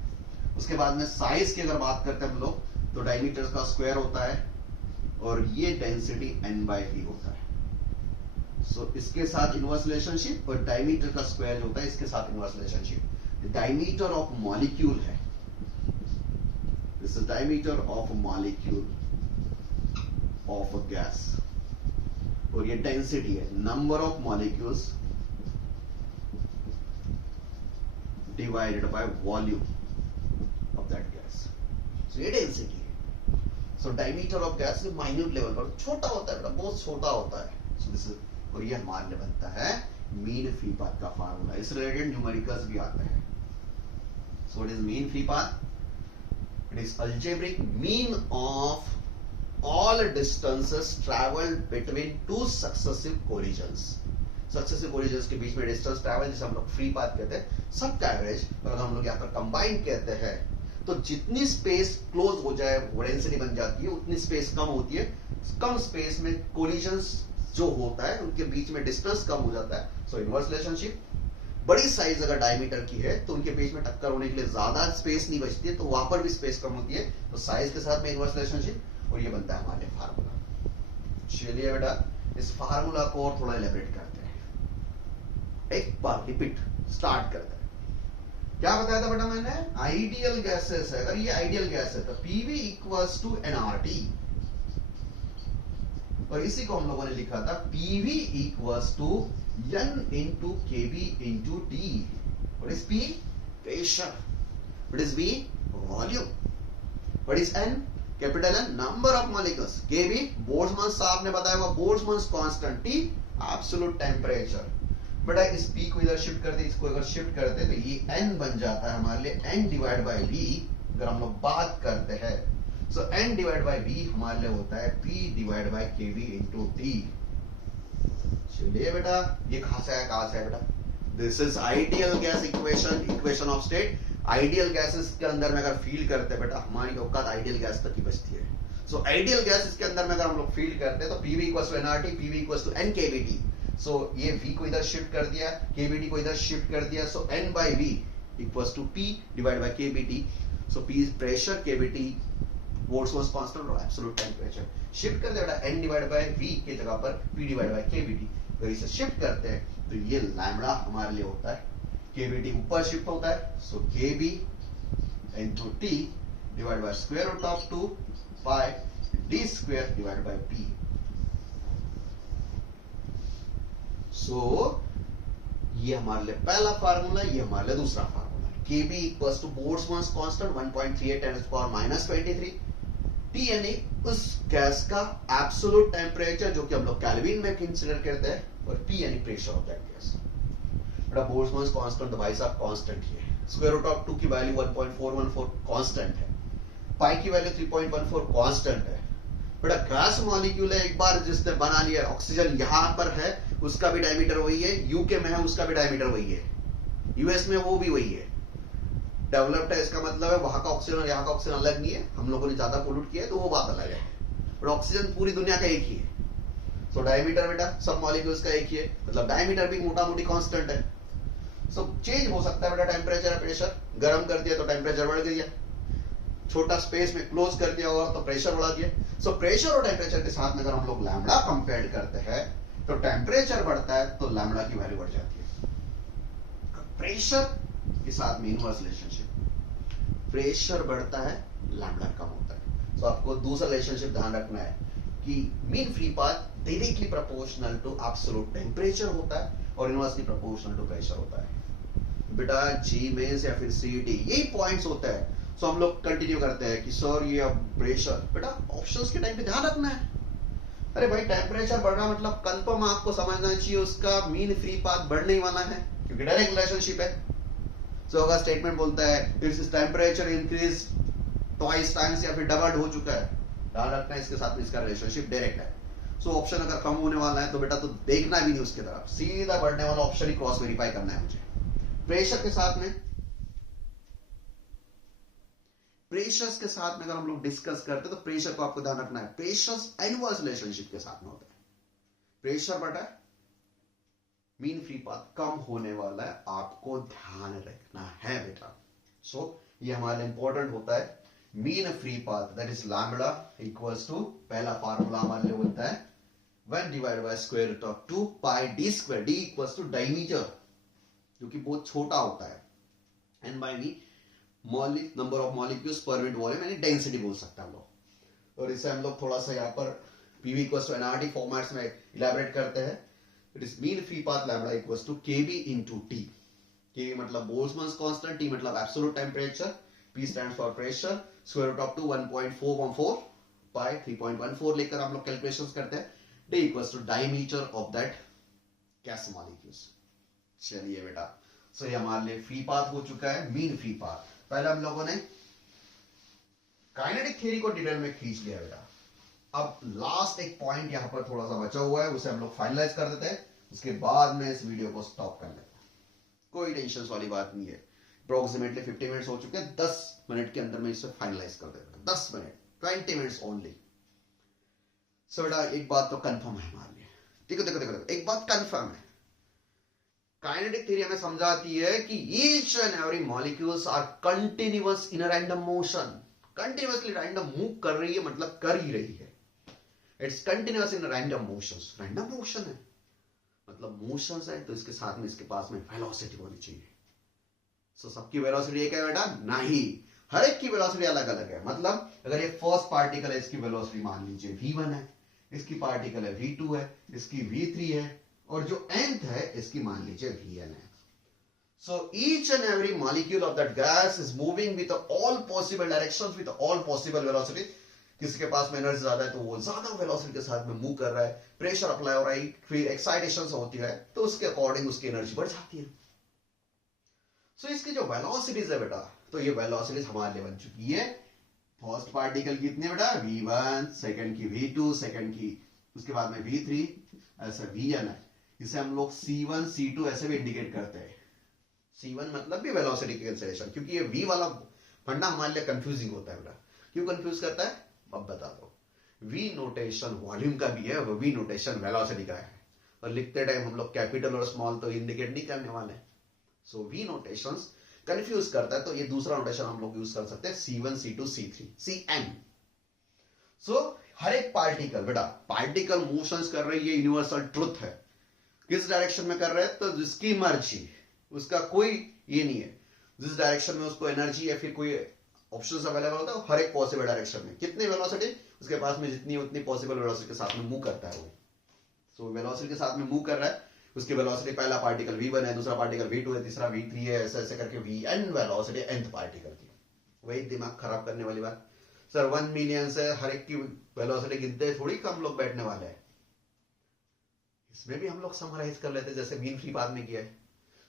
उसके बाद में साइज की अगर बात करते हैं हम लोग तो डायमीटर का स्क्वायर होता है और ये डेंसिटी n/p होता है। सो इसके साथ इनवर्स रिलेशनशिप, और डायमीटर का स्क्वायर जो होता है इसके साथ inverse relationship. Diameter of molecule है, this is diameter of molecule of a gas, और ये डेंसिटी है number of molecules divided by volume of that gas. So ये डेंसिटी है। So diameter of gas minute level पर छोटा होता है, बहुत छोटा होता है। सो दिस इज, और ये हमारे लिए बनता है मीन फ्री पाथ का फार्मूला। इस रिलेटेड न्यूमेरिकल्स भी आते हैं। So what is mean free path? It is algebraic mean of all distances traveled between two successive collisions। Successive collisions के बीच में डिस्टेंस ट्रैवल जिसे हम लोग फ्री पाथ कहते हैं, सबका एवरेज अगर हम लोग यहाँ पर कंबाइन कहते हैं तो जितनी स्पेस क्लोज हो जाए वो डेंसिटी बन जाती है, उतनी स्पेस कम होती है। कम स्पेस में कोलिजन्स जो होता है उनके बीच में डिस्टेंस कम हो जाता है। सो इनवर्स रिलेशनशिप, बड़ी साइज अगर डायमीटर की है तो उनके बीच में टक्कर होने के लिए ज्यादा स्पेस नहीं बचती है, तो वहां पर भी स्पेस कम होती है, तो साइज के साथ में इनवर्स रिलेशनशिप, और ये बनता है हमारे फार्मूला। चलिए बेटा इस फार्मूला को और थोड़ा एलेबरेट करते हैं, एक बार रिपीट स्टार्ट करते हैं। क्या बताया था बेटा मैंने? आइडियल गैसेस है, अगर ये आइडियल गैस है तो पीवी इक्वल्स टू एनआरटी, और इसी को हम लोगों ने लिखा था PV equals to N into KB into T. What is P? Pressure. What is V? Volume. What is N? Capital N number of molecules, KB Boltzmann साहब ने बताया हुआ Boltzmann constant, T absolute temperature. बेटा इस P को इधर shift कर दे, इसको अगर शिफ्ट करते तो ये एन बन जाता है हमारे लिए एन डिवाइड बाय वी अगर हम लोग बात करते हैं। So N divide by V हमारे लिए होता है P divide by KV into T. चलिए बेटा ये कहां से है बेटा? This is ideal gas equation, equation of state. Ideal gases के अंदर में अगर फील करते बेटा हमारी औकात आइडियल गैस तक ही बचती है। सो आइडियल गैसेस के अंदर में अगर हम लोग फील करते हैं तो PV equals to nRT, PV equals to n kVT. So ये v को इधर शिफ्ट कर दिया, केवीटी को इधर शिफ्ट कर दिया, so n by v equals to p divide by KVT. So p is pressure, KVT Boltzmann constant और एब्सोल्यूट टेंपरेचर। शिफ्ट कर दिया बेटा n डिवाइड बाय v की जगह पर p डिवाइड बाय केवीटी, अगर इसे शिफ्ट करते हैं तो ये लैम्बडा हमारे लिए होता है, केवीटी ऊपर शिफ्ट होता है, सो kb into t divided by square root of 2 pi d square divided by p। सो ये हमारे लिए पहला फार्मूला, ये हमारे लिए दूसरा formula. kb equals to Boltzmann constant 1.38 10 to the power minus 23, t यानी उस गैस का एब्सोल्यूट टेम्परेचर जो कि हम लोग केल्विन में कंसीडर करते हैं, और p यानी प्रेशर ऑफ दैट गैस। बेटा बोल्ट्जमान कांस्टेंट तो भाई साहब कांस्टेंट ही है, स्क्वायर रूट ऑफ 2 की वैल्यू 1.414 कांस्टेंट है, पाई की वैल्यू 3.14 कांस्टेंट है। बेटा गैस मॉलिक्यूल है, एक बार जिसने बना लिया, ऑक्सीजन यहां पर है उसका भी डायमीटर वही है, यूके में है उसका भी डायमीटर वही है, यूएस में वो भी वही है। डेवलप्ड है इसका मतलब है वहां का ऑक्सीजन और यहाँ का ऑक्सीजन अलग नहीं है, हम लोगों ने ज्यादा पोल्यूट किया है तो वो बात अलग है, बट ऑक्सीजन पूरी दुनिया का एक ही है। सो डायमीटर बेटा सब मॉलिक्यूल्स का एक ही है, मतलब डायमीटर भी मोटा मोटी कांस्टेंट है। सो चेंज हो सकता है बेटा टेम्परेचर, प्रेशर, गर्म कर दिया तो टेम्परेचर बढ़ गया, छोटा स्पेस में क्लोज कर दिया होगा तो प्रेशर बढ़ा दिया। सो प्रेशर और टेम्परेचर के साथ में अगर हम लोग लैम्बडा कंपेयर करते हैं तो टेम्परेचर बढ़ता है तो लैम्बडा की वैल्यू बढ़ जाती है। प्रेशर के साथ में इनवर्स रिलेशनशिप, प्रेशर बढ़ता है लैम्बडा कम होता है। सो आपको दूसरा रिलेशनशिप ध्यान रखना है, कि mean free path directly proportional to absolute temperature होता है और इनवर्सली प्रोपोर्शनल टू प्रेशर होता है। बेटा जी मेंस या फिर सीईटी यही पॉइंट्स होते हैं। सो हम लोग कंटिन्यू करते हैं कि सर ये अब प्रेशर, बेटा ऑप्शंस के टाइम पे ध्यान रखना है। अरे भाई टेम्परेचर बढ़ रहा मतलब कंफर्म आपको समझना चाहिए उसका मीन फ्री पाथ बढ़ने ही वाला है, क्योंकि डायरेक्ट रिलेशनशिप है। सो अगर स्टेटमेंट बोलता है its temperature increase twice times या फिर डबल्ड हो चुका है, ध्यान रखना है इसके साथ में इसका रिलेशनशिप डायरेक्ट है। सो ऑप्शन अगर कम होने वाला है तो बेटा तो देखना भी नहीं उसके तरफ, सीधा बढ़ने वाला ऑप्शन ही क्रॉस वेरीफाई करना है मुझे। प्रेशर के साथ में, प्रेशर्स के साथ में अगर हम लोग डिस्कस करते तो प्रेशर को आपको ध्यान रखना है, प्रेशर्स इनवर्स रिलेशनशिप के साथ में होता है। प्रेशर बढ़ा है, मीन फ्री पाथ कम होने वाला है, आपको ध्यान रखना है बेटा। सो ये हमारे इंपॉर्टेंट होता है। Mean free path that is lambda equals to, पहला फार्मूला हमारे लिए होता है 1 divided by square root of 2 pi D square, D equals to diameter जो कि बहुत छोटा होता है, N by V number of molecules per unit volume यानी डेंसिटी बोल सकते हैं हम लोग। और इसे हम लोग थोड़ा सा यहाँ पर PV equals to nRT formats में इलैबोरेट करते हैं। It is mean free path lambda equals to KV into T. KV मतलब बोल्ट्जमैन्स कांस्टेंट, टी मतलब absolute temperature, P stands for pressure, square root of 2 1.414 by 3.14 लेकर हम लोग calculations करते हैं। D equals to diameter of that gas molecules। चलिए बेटा, सो ये हमारे लिए फ्री पाथ हो चुका है, मीन फ्री पाथ। पहले हम लोगों ने काइनेटिक थ्योरी को डिटेल में खींच लिया बेटा। अब लास्ट एक पॉइंट यहाँ पर थोड़ा सा बचा हुआ है, उसे हम लोग फाइनलाइज कर देते हैं, उसके बाद में इस वीडियो को स्टॉप कर लेते हैं। कोई टेंशन वाली बात नहीं है। अप्रोक्सीमेटली 50 मिनट्स हो चुके हैं, 10 मिनट के अंदर में इसे फाइनलाइज कर देते हैं। 10 मिनट, 20 मिनट्स ओनली। सो बेटा एक बात तो कंफर्म है हमारे लिए, देखो देखो देखो देखो, एक बात कंफर्म है, काइनेटिक थ्योरी हमें समझाती है कि each and every molecules are continuous in random motion. Continuously random move कर रही है मतलब कर ही रही है। It's continuous in random motions. Random motion है मतलब मोशंस है तो इसके साथ में इसके पास में वेलोसिटी होनी चाहिए। सो सबकी वेलोसिटी एक है बेटा? नहीं, हर एक की वेलोसिटी अलग अलग है। मतलब अगर ये फर्स्ट पार्टिकल है, इसकी वेलोसिटी मान लीजिए v1 है, इसकी पार्टिकल है v2 है, इसकी v3 है, और जो nth है इसकी मान लीजिए vn है। So each and every molecule of that gas is moving with all possible directions, with all possible velocity। किसी के पास में एनर्जी ज्यादा है तो वो ज्यादा वेलोसिटी के साथ में मूव कर रहा है, प्रेशर अप्लाई हो रहा है, फिर एक्साइटेशन होती है तो उसके अकॉर्डिंग उसकी एनर्जी बढ़ जाती है। सो इसकी जो वेलोसिटीज है बेटा, तो ये वेलोसिटीज हमारे लिए बन चुकी है। फर्स्ट पार्टिकल की कितनी बेटा? v1, सेकंड की v2, सेकंड की उसके बाद में v3, ऐसा vn है। इसे हम लोग c1 c2 ऐसे भी इंडिकेट करते हैं। c1 मतलब भी वेलोसिटी की कैंसिलेशन, क्योंकि ये v वाला फंडा हमारे लिए कंफ्यूजिंग होता है बेटा। क्यों कंफ्यूज करता है अब बता दो। v नोटेशन वॉल्यूम का भी है, वो v नोटेशन वेलोसिटी का है, और लिखते टाइम हम लोग कैपिटल और स्मॉल तो इंडिकेट नहीं करने वाले। सो v नोटेशंस कंफ्यूज करता है, तो ये दूसरा नोटेशन हम लोग यूज कर सकते हैं c1 c2 c3 cn। सो हर एक पार्टिकल बेटा, पार्टिकल मोशंस कर रही है, यूनिवर्सल ट्रुथ है। किस डायरेक्शन में कर रहे हैं? तो जिसकी मर्जी, उसका कोई ये नहीं है, जिस डायरेक्शन में उसको एनर्जी या फिर कोई ऑप्शंस अवेलेबल होता है, हर एक पॉसिबल डायरेक्शन में कितनी वेलोसिटी, उसके पास में जितनी उतनी पॉसिबल वेलोसिटी के साथ में मूव करता है वो। सो वेलोसिटी के साथ में मूव कर रहा है, उसकी वेलोसिटी पहला पार्टिकल v1 है, दूसरा पार्टिकल v2 है, तीसरा v3 है, ऐसे ऐसे करके vn वेलोसिटी nth पार्टिकल की। वही दिमाग खराब करने वाली बात। सर 1 मिलियन से हर एक की वेलोसिटी गिनते थोड़ी कम लोग बैठने वाले हैं। इसमें भी हम लोग समराइज कर लेते जैसे मीन फ्री पाथ में किया है।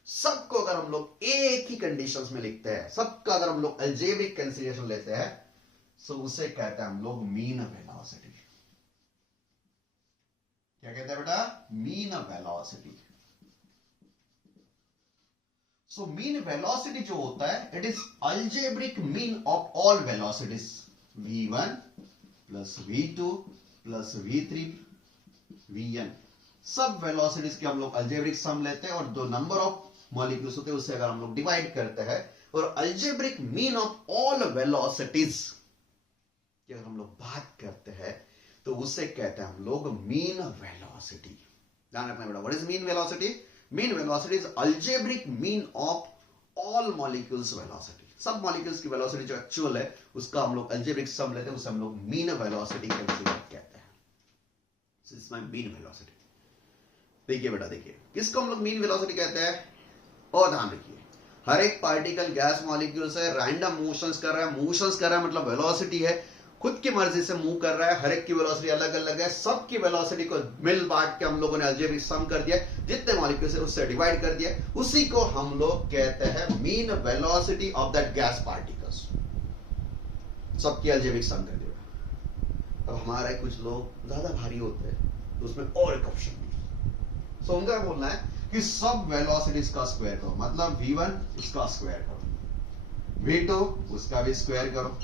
सबको अगर हम लोग एक ही कंडीशंस में लिखते हैं, सबका अगर हम लोग अलजेब्रिक कैंसिलेशन लेते हैं, तो उसे कहते हैं हम लोग मीन वेलोसिटी। क्या कहते हैं बेटा? Mean velocity. So mean velocity जो होता है, it is algebraic mean of all velocities, v1 plus v2 plus v3 vn। सब वेलोसिटीज के हम लोग अलजेब्रिक सम लेते हैं, और जो नंबर ऑफ मॉलिक्यूल्स होते हैं उससे अगर हम लोग डिवाइड करते हैं, और algebraic mean of all velocities की अगर हम लोग बात करते हैं, तो उससे कहते हैं हम लोग मीन वेलोसिटी। ध्यान रखना बेटा, what is mean velocity? Mean velocity is algebraic mean of all molecules velocity. सब मॉलिक्यूल्स की वेलोसिटी जो एक्चुअल है उसका हम लोग अलजेब्रिक सम लेते हैं, उसे हम लोग मीन वेलोसिटी कहते हैं। This is my mean velocity. देखिए बेटा, देखिए किसको हम लोग मीन वेलोसिटी कहते हैं, और ध्यान रखिए हर एक पार्टिकल गैस मॉलिक्यूल से रैंडम मोशंस कर रहा है। मोशंस कर रहा है मतलब वेलोसिटी है, खुद की मर्जी से मूव कर रहा है। हर एक की वेलोसिटी अलग अलग है। सबकी वेलोसिटी को मिल बांट के हम लोगों ने अलजेब्रिक सम कर दिया, जितने मॉलिक्यूल से उससे डिवाइड कर दिया, उसी को हम लोग कहते हैं mean velocity of that gas particles. सबकी अलजेब्रिक सम कर दिया। अब हमारे कुछ लोग ज्यादा भारी होते हैं तो उसमें और एक ऑप्शन भी, सो उनका बोलना है कि सब वेलोसिटीज का स्क्वायर करो, मतलब v1 इसका स्क्वायर करो, v2 उसका भी स्क्वायर करो,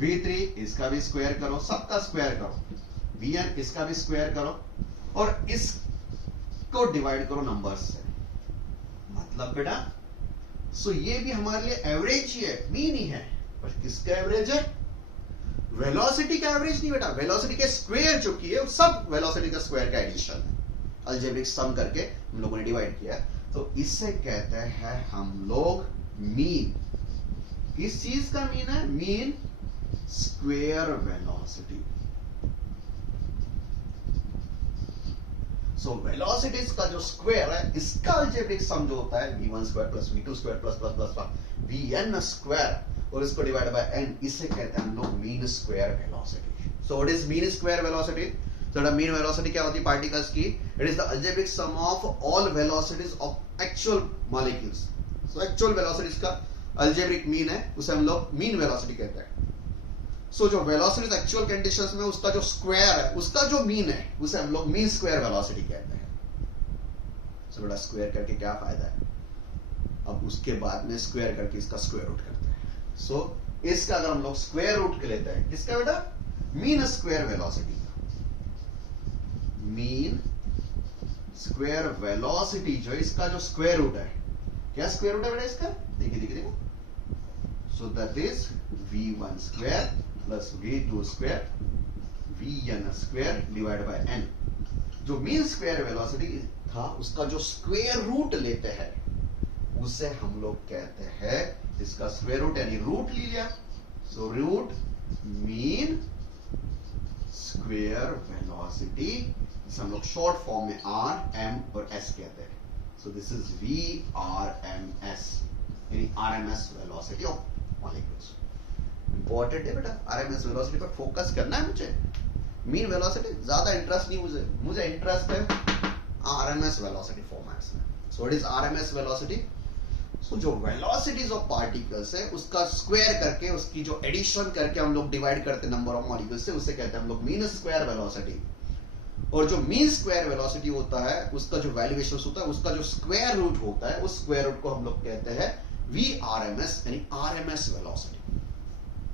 v3 इसका भी स्क्वायर करो, सबका स्क्वायर करो, vn इसका भी स्क्वायर करो, और इसको डिवाइड करो नंबर्स से। मतलब बेटा सो ये भी हमारे लिए एवरेज ही है, मीन ही है, पर किसका एवरेज है, वेलोसिटी का एवरेज नहीं बेटा। वेलोसिटी के स्क्वायर जो की है सब वेलोसिटी का स्क्वायर का एडिशन है, अलजेब्रिक सम करके हम लोगों ने डिवाइड किया। तो इससे कहते हैं हम लोग मीन। इस चीज का मीन है मीन स्क्वायर वेलोसिटी। सो वेलोसिटीज का जो स्क्वायर है इसका अलजेब्रिक सम जो होता है v1 square plus v2 square plus plus plus vn square, और इसको डिवाइड बाय n, इसे कहते हैं हम लोग mean square velocity. So what is mean square velocity? तो मीन वेलोसिटी क्या होती है पार्टिकल्स की? It is the algebraic sum of all velocities of actual molecules. So actual velocities का अलजेब्रिक मीन है, उसे हम लोग मीन वेलोसिटी कहते हैं। सो जो वेलोसिटीज एक्चुअल कंडीशंस में उसका जो स्क्वायर है, उसका जो मीन है, उसे हम लोग मीन स्क्वायर वेलोसिटी कहते हैं। सो बड़ा स्क्वायर करके क्या फायदा है? अब उसके बाद में स्क्वायर करके इसका स्क्वायर रूट करते हैं। सो इसका अगर हम लोग स्क्वायर रूट के लेते हैं, किसका बेटा? Mean square velocity. Mean square velocity जो इसका जो स्क्वायर रूट है, क्या स्क्वायर रूट है बेटा इसका? देखिए देखिए देखो। So that is v1 square plus v2 square vn square divide by n। जो मीन स्क्वायर वेलोसिटी था उसका जो स्क्वायर रूट लेते हैं उसे हम लोग कहते हैं इसका स्क्वायर रूट, यानी रूट ले लिया। So root mean square velocity, इसे हम लोग शॉर्ट फॉर्म में आर एम और एस कहते हैं। So this is V R M S, यानी RMS velocity of molecules. Important है बेटा, आरएमएस वेलोसिटी पर फोकस करना है मुझे। मीन वेलोसिटी ज्यादा इंटरेस्ट नहीं मुझे इंटरेस्ट है आरएमएस वेलोसिटी फॉर्मेट्स में। So what is RMS velocity? So जो वेलोसिटीज ऑफ पार्टिकल्स है उसका स्क्वायर करके, उसकी जो एडिशन करके हम लोग डिवाइड करते नंबर ऑफ मॉलिक्यूल्स से, उसे कहते हैं हम लोग मीन स्क्वायर वेलोसिटी। और जो मीन स्क्वायर वेलोसिटी होता है उसका जो वैल्यूएशन होता है, उसका जो स्क्वायर रूट होता है, उस स्क्वायर रूट को हम लोग कहते हैं वीआरएमएस, यानी आरएमएस वेलोसिटी।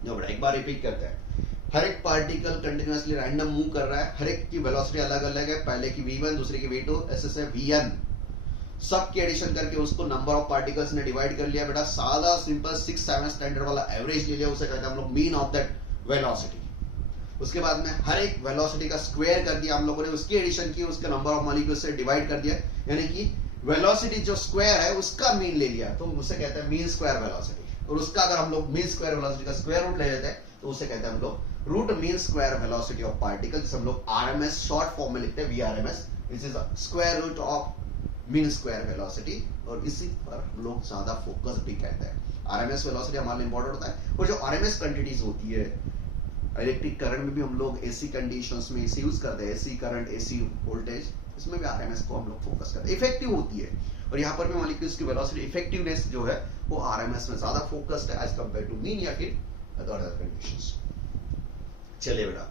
जो एक बार रिपीट करते हैं, हर एक पार्टिकल कंटिन्यूअसली रैंडम मूव कर रहा है, हर एक की वेलोसिटी अलग अलग है, पहले की v1 दूसरे की v2 ऐसे से vn, सबकी एडिशन करके उसको नंबर ऑफ पार्टिकल्स ने डिवाइड कर लिया बेटा। सादा सिंपल 6-7 स्टैंडर्ड वाला एवरेज ले लिया, उसे कहते हैं हम लोग मीन ऑफ दैट वेलोसिटी। उसके बाद में हर एक वेलोसिटी का स्क्वायर कर दिया हम लोगों ने, उसकी एडिशन की, उसके नंबर ऑफ मॉलिक्यूल्स से डिवाइड कर दिया, यानी कि वेलोसिटी जो स्क्वायर है उसका मीन ले लिया, तो उसे कहते हैं मीन स्क्वायर वेलोसिटी। और उसका अगर हम लोग मीन स्क्वायर वेलोसिटी का स्क्वायर रूट ले लेते हैं तो उसे कहते हैं हम लोग root mean square velocity of particles. हम लोग आरएमएस शॉर्ट फॉर्म में लिखते हैं VRMS, this is square root of mean square velocity. और इसी पर हम लोग ज्यादा फोकस भी कहते हैं। आरएमएस वेलोसिटी हमारे लिए इंपॉर्टेंट होता है। और जो आरएमएस क्वांटिटीज होती है, इलेक्ट्रिक करंट में भी हम लोग एसी कंडीशंस में एसी यूज करते हैं, एसी करंट, एसी वोल्टेज, इसमें भी आरएमएस को हम लोग फोकस करते हैं। इफेक्टिव होती है, और यहाँ पर भी मॉलिक्यूल्स की वेलोसिटी इफेक्टिवनेस जो है वो आरएमएस में ज्यादा फोकस्ड है एज कंपेयर टू मीन या फिर अदर कंडीशंस। चलिए बेटा,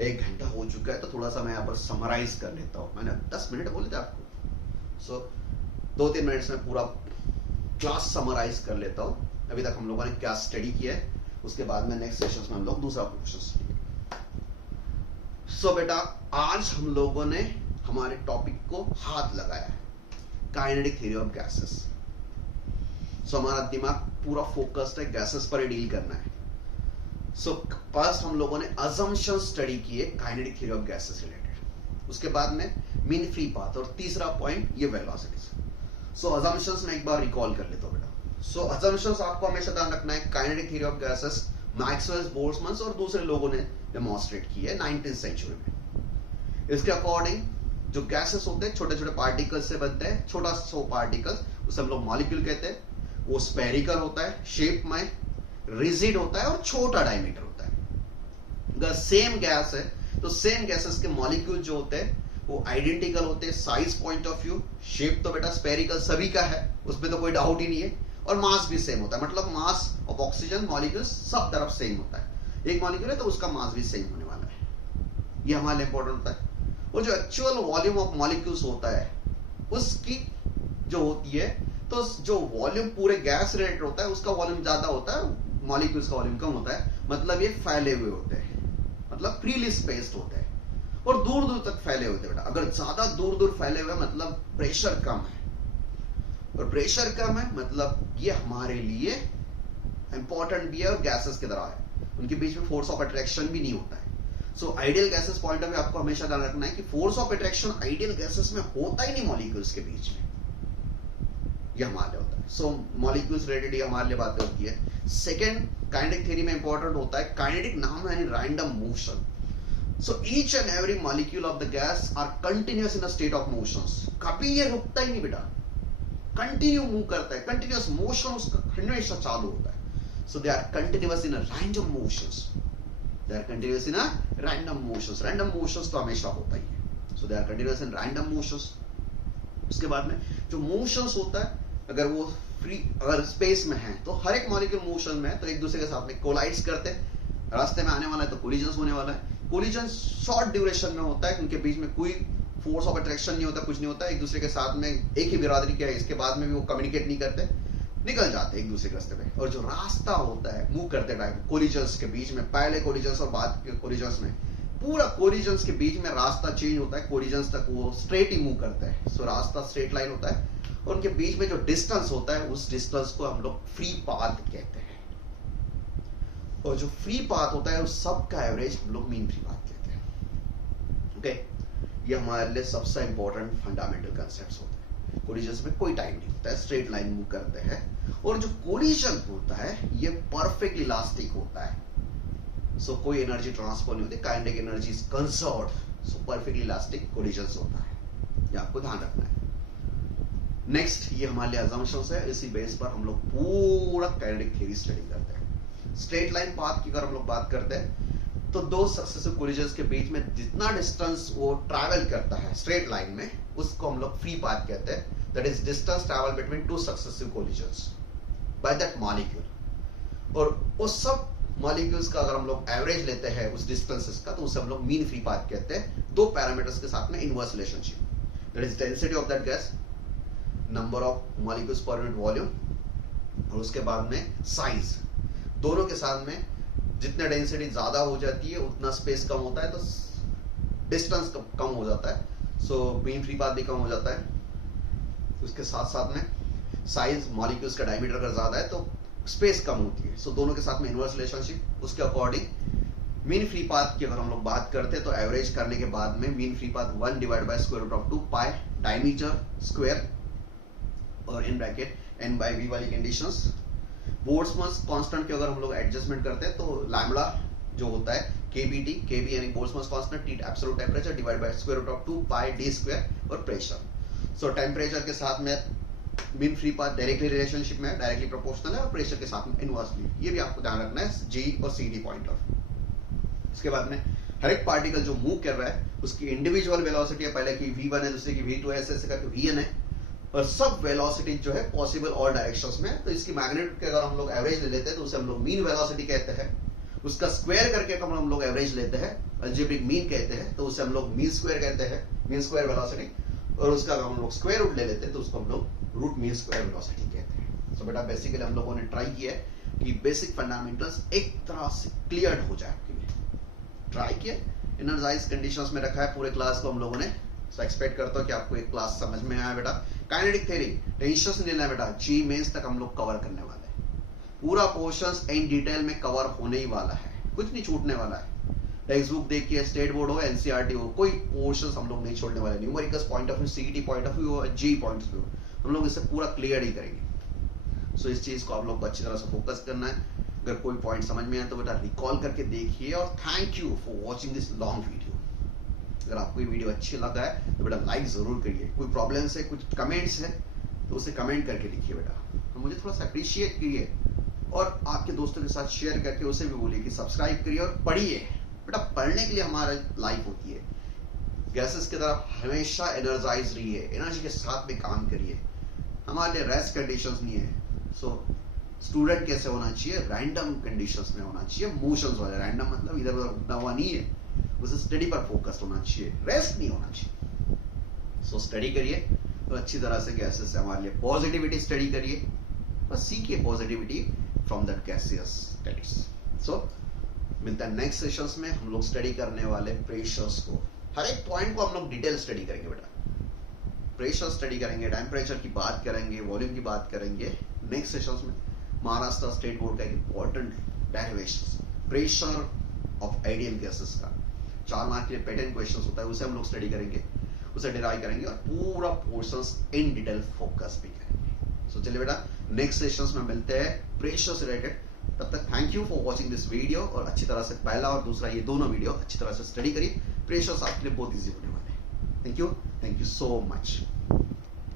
1 घंटा हो चुका है तो थोड़ा सा मैं यहाँ पर समराइज कर लेता हूँ। मैंने 10 मिनट बोले थे आपको, सो 2-3 मिनट्स में पूरा क्लास समराइज कर लेता हूँ। अभी तक हम लोगों ने क्या स्टडी किया है, उसके बाद में नेक्स्ट सेशंस में हम लोग दूसरा क्वेश्चन स्टडी करेंगे। सो बेटा, आज हम लोगों ने हमारे टॉपिक को हाथ लगाया है, काइनेटिक थ्योरी ऑफ गैसेस। सो हमारा दिमाग पूरा फोकस्ड है, गैसेस पर ही डील करना है। सो फर्स्ट हम लोगों ने अजम्पशन स्टडी किए kinetic theory of gases related, उसके बाद में मीन फ्री पाथ, और तीसरा पॉइंट ये वेलोसिटीज। सो अजम्पशंस में एक बार रिकॉल कर लेता हूं बेटा। सो अजम्पशंस आपको हमेशा ध्यान रखना है, kinetic theory of gases Maxwell, Boltzmann और दूसरे लोगों ने डेमोंस्ट्रेट की है 19th सेंचुरी में। इसके अकॉर्डिंग जो गैसेस होते हैं छोटे छोटे पार्टिकल्स से बनते हैं, छोटा सो पार्टिकल्स, उसे हम लोग मॉलिक्यूल कहते हैं। वो स्पेरिकल होता है शेप में, रिजिड होता है और छोटा डायमीटर होता है। अगर सेम गैस है तो सेम गैसेस के मॉलिक्यूल जो होते हैं वो आइडेंटिकल होते हैं size point of view. Shape तो बेटा स्पेरिकल सभी का है, उसमें तो कोई डाउट ही नहीं है। और मास भी सेम होता है, मतलब मास ऑफ ऑक्सीजन मॉलिक्यूल सब तरफ सेम होता है। एक मॉलिक्यूल है तो उसका मास भी सेम होने वाला है, ये हमारे लिए इंपॉर्टेंट होता है। और जो एक्चुअल वॉल्यूम ऑफ मॉलिक्यूल्स होता है उसकी जो होती है, तो जो वॉल्यूम पूरे गैस रिलेटेड होता है उसका वॉल्यूम ज्यादा होता है, मॉलिक्यूल्स का वॉल्यूम कम होता है। मतलब ये फैले हुए होते हैं, मतलब फ्रीली स्पेस्ड होते हैं और दूर दूर तक फैले हुए थे बेटा। अगर ज्यादा दूर दूर फैले हुए मतलब प्रेशर कम है, और प्रेशर कम है मतलब ये हमारे लिए इंपॉर्टेंट भी है और गैसेस की तरह है, उनके बीच में फोर्स ऑफ अट्रैक्शन भी नहीं होता है। So ideal gases point of view आपको हमेशा ध्यान रखना है कि force of attraction ideal gases में होता ही नहीं मॉलिक्यूल्स के बीच में, ये हमारे लिए होता है। सो मॉलिक्यूल्स रिलेटेड ये हमारे लिए बातें होती है। सेकेंड, काइनेटिक थ्योरी में इंपॉर्टेंट होता है काइनेटिक, नाम है random motion. So each and every molecule of the gas are continuous in a state of motions. कभी ये रुकता ही नहीं बेटा, कंटिन्यू मूव करता है, कंटिन्यूअस मोशन उसका हमेशा चालू होता है। So they are continuous in a random motions. They are continuous in a random motions. Random motions तो हमेशा होता ही है। So they are continuous in random motions. उसके बाद में जो मोशंस होता है, अगर वो फ्री अगर स्पेस में है तो हर एक मॉलिक्यूल मोशन में है तो एक दूसरे के साथ में कोलाइड्स करते हैं, रास्ते में आने वाला है तो कोलिजन्स होने वाला है। कोलिजन शॉर्ट ड्यूरेशन में होता है, उनके बीच में कोई फोर्स ऑफ अट्रैक्शन नहीं होता, कुछ नहीं होता, एक दूसरे के साथ में एक ही बिरादरी क्या है, इसके बाद में भी वो कम्युनिकेट नहीं करते, निकल जाते एक दूसरे के रास्ते पे। और जो रास्ता होता है मूव करते टाइम कोलिजन्स के बीच में, पहले कोलिजन्स और बाद के कोलिजन्स में, पूरा कोलिजन्स के बीच में रास्ता चेंज होता है, कोलिजन्स तक वो स्ट्रेट ही मूव करते हैं। सो रास्ता स्ट्रेट लाइन होता है और उनके बीच में जो डिस्टेंस होता है उस डिस्टेंस को हम लोग फ्री पाथ कहते हैं। और जो फ्री पाथ होता है उस सब का एवरेज हम लोग मीन फ्री पाथ कहते हैं। ओके, ये हमारे लिए सबसे इंपॉर्टेंट फंडामेंटल कंसेप्ट्स होते हैं। कोलिजन्स में कोई टाइम नहीं होता है, स्ट्रेट लाइन मूव करते हैं। और जो कोलिजन होता है ये परफेक्टली इलास्टिक होता है। सो कोई एनर्जी ट्रांसफर नहीं होती, kinetic energy is conserved. So perfectly elastic collisions होता है, ये आपको ध्यान रखना है। नेक्स्ट, ये हमारे लिए असम्पशंस है, इसी बेस पर हम लोग पूरा काइनेटिक थ्योरी स्टडी करते हैं। स्ट्रेट लाइन पाथ की अगर हम लोग बात करते हैं तो दो सक्सेसिव कोलिजन्स के बीच में जितना डिस्टेंस वो ट्रैवल करता है स्ट्रेट लाइन में उसको हम लोग फ्री पाथ कहते हैं। That is distance travel between two successive collisions by that molecule. और उस सब मॉलिक्यूल्स का अगर हम लोग एवरेज लेते हैं उस डिस्टेंसेस का तो उसे हम लोग मीन फ्री पाथ कहते हैं, दो पैरामीटर्स के साथ में inverse relationship. That is density of that gas, number of molecules per unit volume, और उसके बाद में साइज। दोनों के साथ में जितने डेंसिटी ज्यादा हो जाती है उतना स्पेस कम होता है तो डिस्टेंस कम हो जाता है। सो मीन फ्री पाथ भी कम हो जाता है। उसके साथ साथ में साइज, मॉलिक्यूल्स का डायमीटर अगर ज्यादा है तो स्पेस कम होती है। सो दोनों के साथ में इनवर्स रिलेशनशिप। उसके अकॉर्डिंग मीन फ्री पाथ की अगर हम लोग बात करते हैं तो एवरेज करने के बाद में mean free path 1 divide by square root of 2 pi diameter square और in bracket n by v वाली कंडीशंस। बोल्ट्जमैन कांस्टेंट की अगर हम लोग एडजस्टमेंट करते हैं तो लैम्बडा जो होता है kBT, kB यानी Boltzmann constant, T absolute temperature divide by square root of 2 pi d square और प्रेशर। सो टेंपरेचर के साथ में mean free path directly relationship में डायरेक्टली प्रोपोर्शनल है और प्रेशर के साथ में इनवर्सली। ये भी आपको ध्यान रखना है G और CD पॉइंट ऑफ। उसके बाद में हर एक पार्टिकल जो मूव कर रहा है उसकी इंडिविजुअल वेलोसिटी है, पहले की v1 है, दूसरे की v2 है, ऐसे करके vn है, और सब वेलोसिटी जो है पॉसिबल ऑल डायरेक्शंस में। तो इसकी मैग्नीट्यूड के अगर हम लोग एवरेज ले लेते हैं तो उसे हम लोग मीन वेलोसिटी कहते हैं। उसका स्क्वायर करके हम लोग एवरेज लेते हैं, अलजेब्रिक मीन कहते हैं, तो उसे हम लोग मीन स्क्वायर कहते हैं, मीन स्क्वायर वेलोसिटी। और उसका अगर हम लोग स्क्वायर रूट ले लेते हैं तो उसको हम लोग रूट मीन स्क्वायर वेलोसिटी कहते हैं। सो बेटा बेसिकली हम लोगों ने ट्राई किया है कि बेसिक फंडामेंटल्स एक तरह से क्लियर हो जाए आपके लिए। ट्राई किया, एनर्जाइज कंडीशंस में रखा है पूरे क्लास को हम लोगों ने। सो एक्सपेक्ट करता हूं कि आपको एक क्लास समझ में आया बेटा। काइनेटिक थ्योरी टेंशन नहीं लेना बेटा, जी मेंस तक हम लोग कवर करने वाले हैं। पूरा पोर्शंस इन डिटेल में कवर होने ही वाला है, कुछ नहीं छूटने वाला है। टेक्स्ट बुक देखिए, स्टेट बोर्ड हो, एनसीईआरटी हो, कोई पोर्शंस हम लोग नहीं छोड़ने वाले। Numericals point of view, CET point of view और जी पॉइंट ऑफ व्यू हम लोग इसे पूरा क्लियर ही करेंगे। सो इस चीज को आप लोग को अच्छी तरह से फोकस करना है। अगर कोई पॉइंट समझ में आए तो बेटा रिकॉल करके देखिए। और thank you for watching this long video. अगर आपको ये वीडियो अच्छी लगा है तो बेटा लाइक जरूर करिए, कोई प्रॉब्लम्स है, कुछ कमेंट्स है तो उसे कमेंट करके लिखिए बेटा, तो मुझे थोड़ा सा अप्रिशिएट करिए और आपके दोस्तों के साथ शेयर करके उसे भी बोलिए कि सब्सक्राइब करिए और पढ़िए। बेटा पढ़ने के लिए हमारा लाइफ होती है, गैसेस की तरफ हमेशा एनर्जाइज रहिए, एनर्जी के साथ में काम करिए, हमारे लिए रेस्ट कंडीशंस नहीं है। सो स्टूडेंट कैसे होना चाहिए, रैंडम कंडीशंस में होना चाहिए, मोशंस वाले, रैंडम मतलब इधर उधर उठना हुआ नहीं है, उसे स्टडी पर फोकस्ड होना चाहिए, रेस्ट नहीं होना चाहिए। सो स्टडी करिए तो अच्छी तरह से गैसेस से हमारे लिए पॉजिटिविटी स्टडी करिए, बस सीखिए positivity from that gaseous studies. So मिलता है नेक्स्ट सेशंस में, हम लोग स्टडी करने वाले प्रेशर्स को, हर एक पॉइंट को हम लोग डिटेल स्टडी करेंगे बेटा, प्रेशर स्टडी करेंगे, टेम्परेचर की बात करेंगे, वॉल्यूम की बात करेंगे नेक्स्ट सेशंस में। महाराष्ट्र स्टेट बोर्ड का एक important derivation, pressure of ideal gases का 4 मार्क के लिए पैटर्न क्वेश्चन होता है, उसे हम लोग स्टडी करेंगे, उसे डिराइव करेंगे और पूरा पोर्शंस इन डिटेल फोकस भी करेंगे। सो चलिए बेटा नेक्स्ट सेशंस में मिलते हैं प्रेशर से रिलेटेड, तब तक thank you for watching this video, और अच्छी तरह से पहला और दूसरा ये दोनों वीडियो अच्छी तरह से स्टडी करिए, प्रेशर्स आपके लिए बहुत ईजी होने वाले हैं। Thank you so much.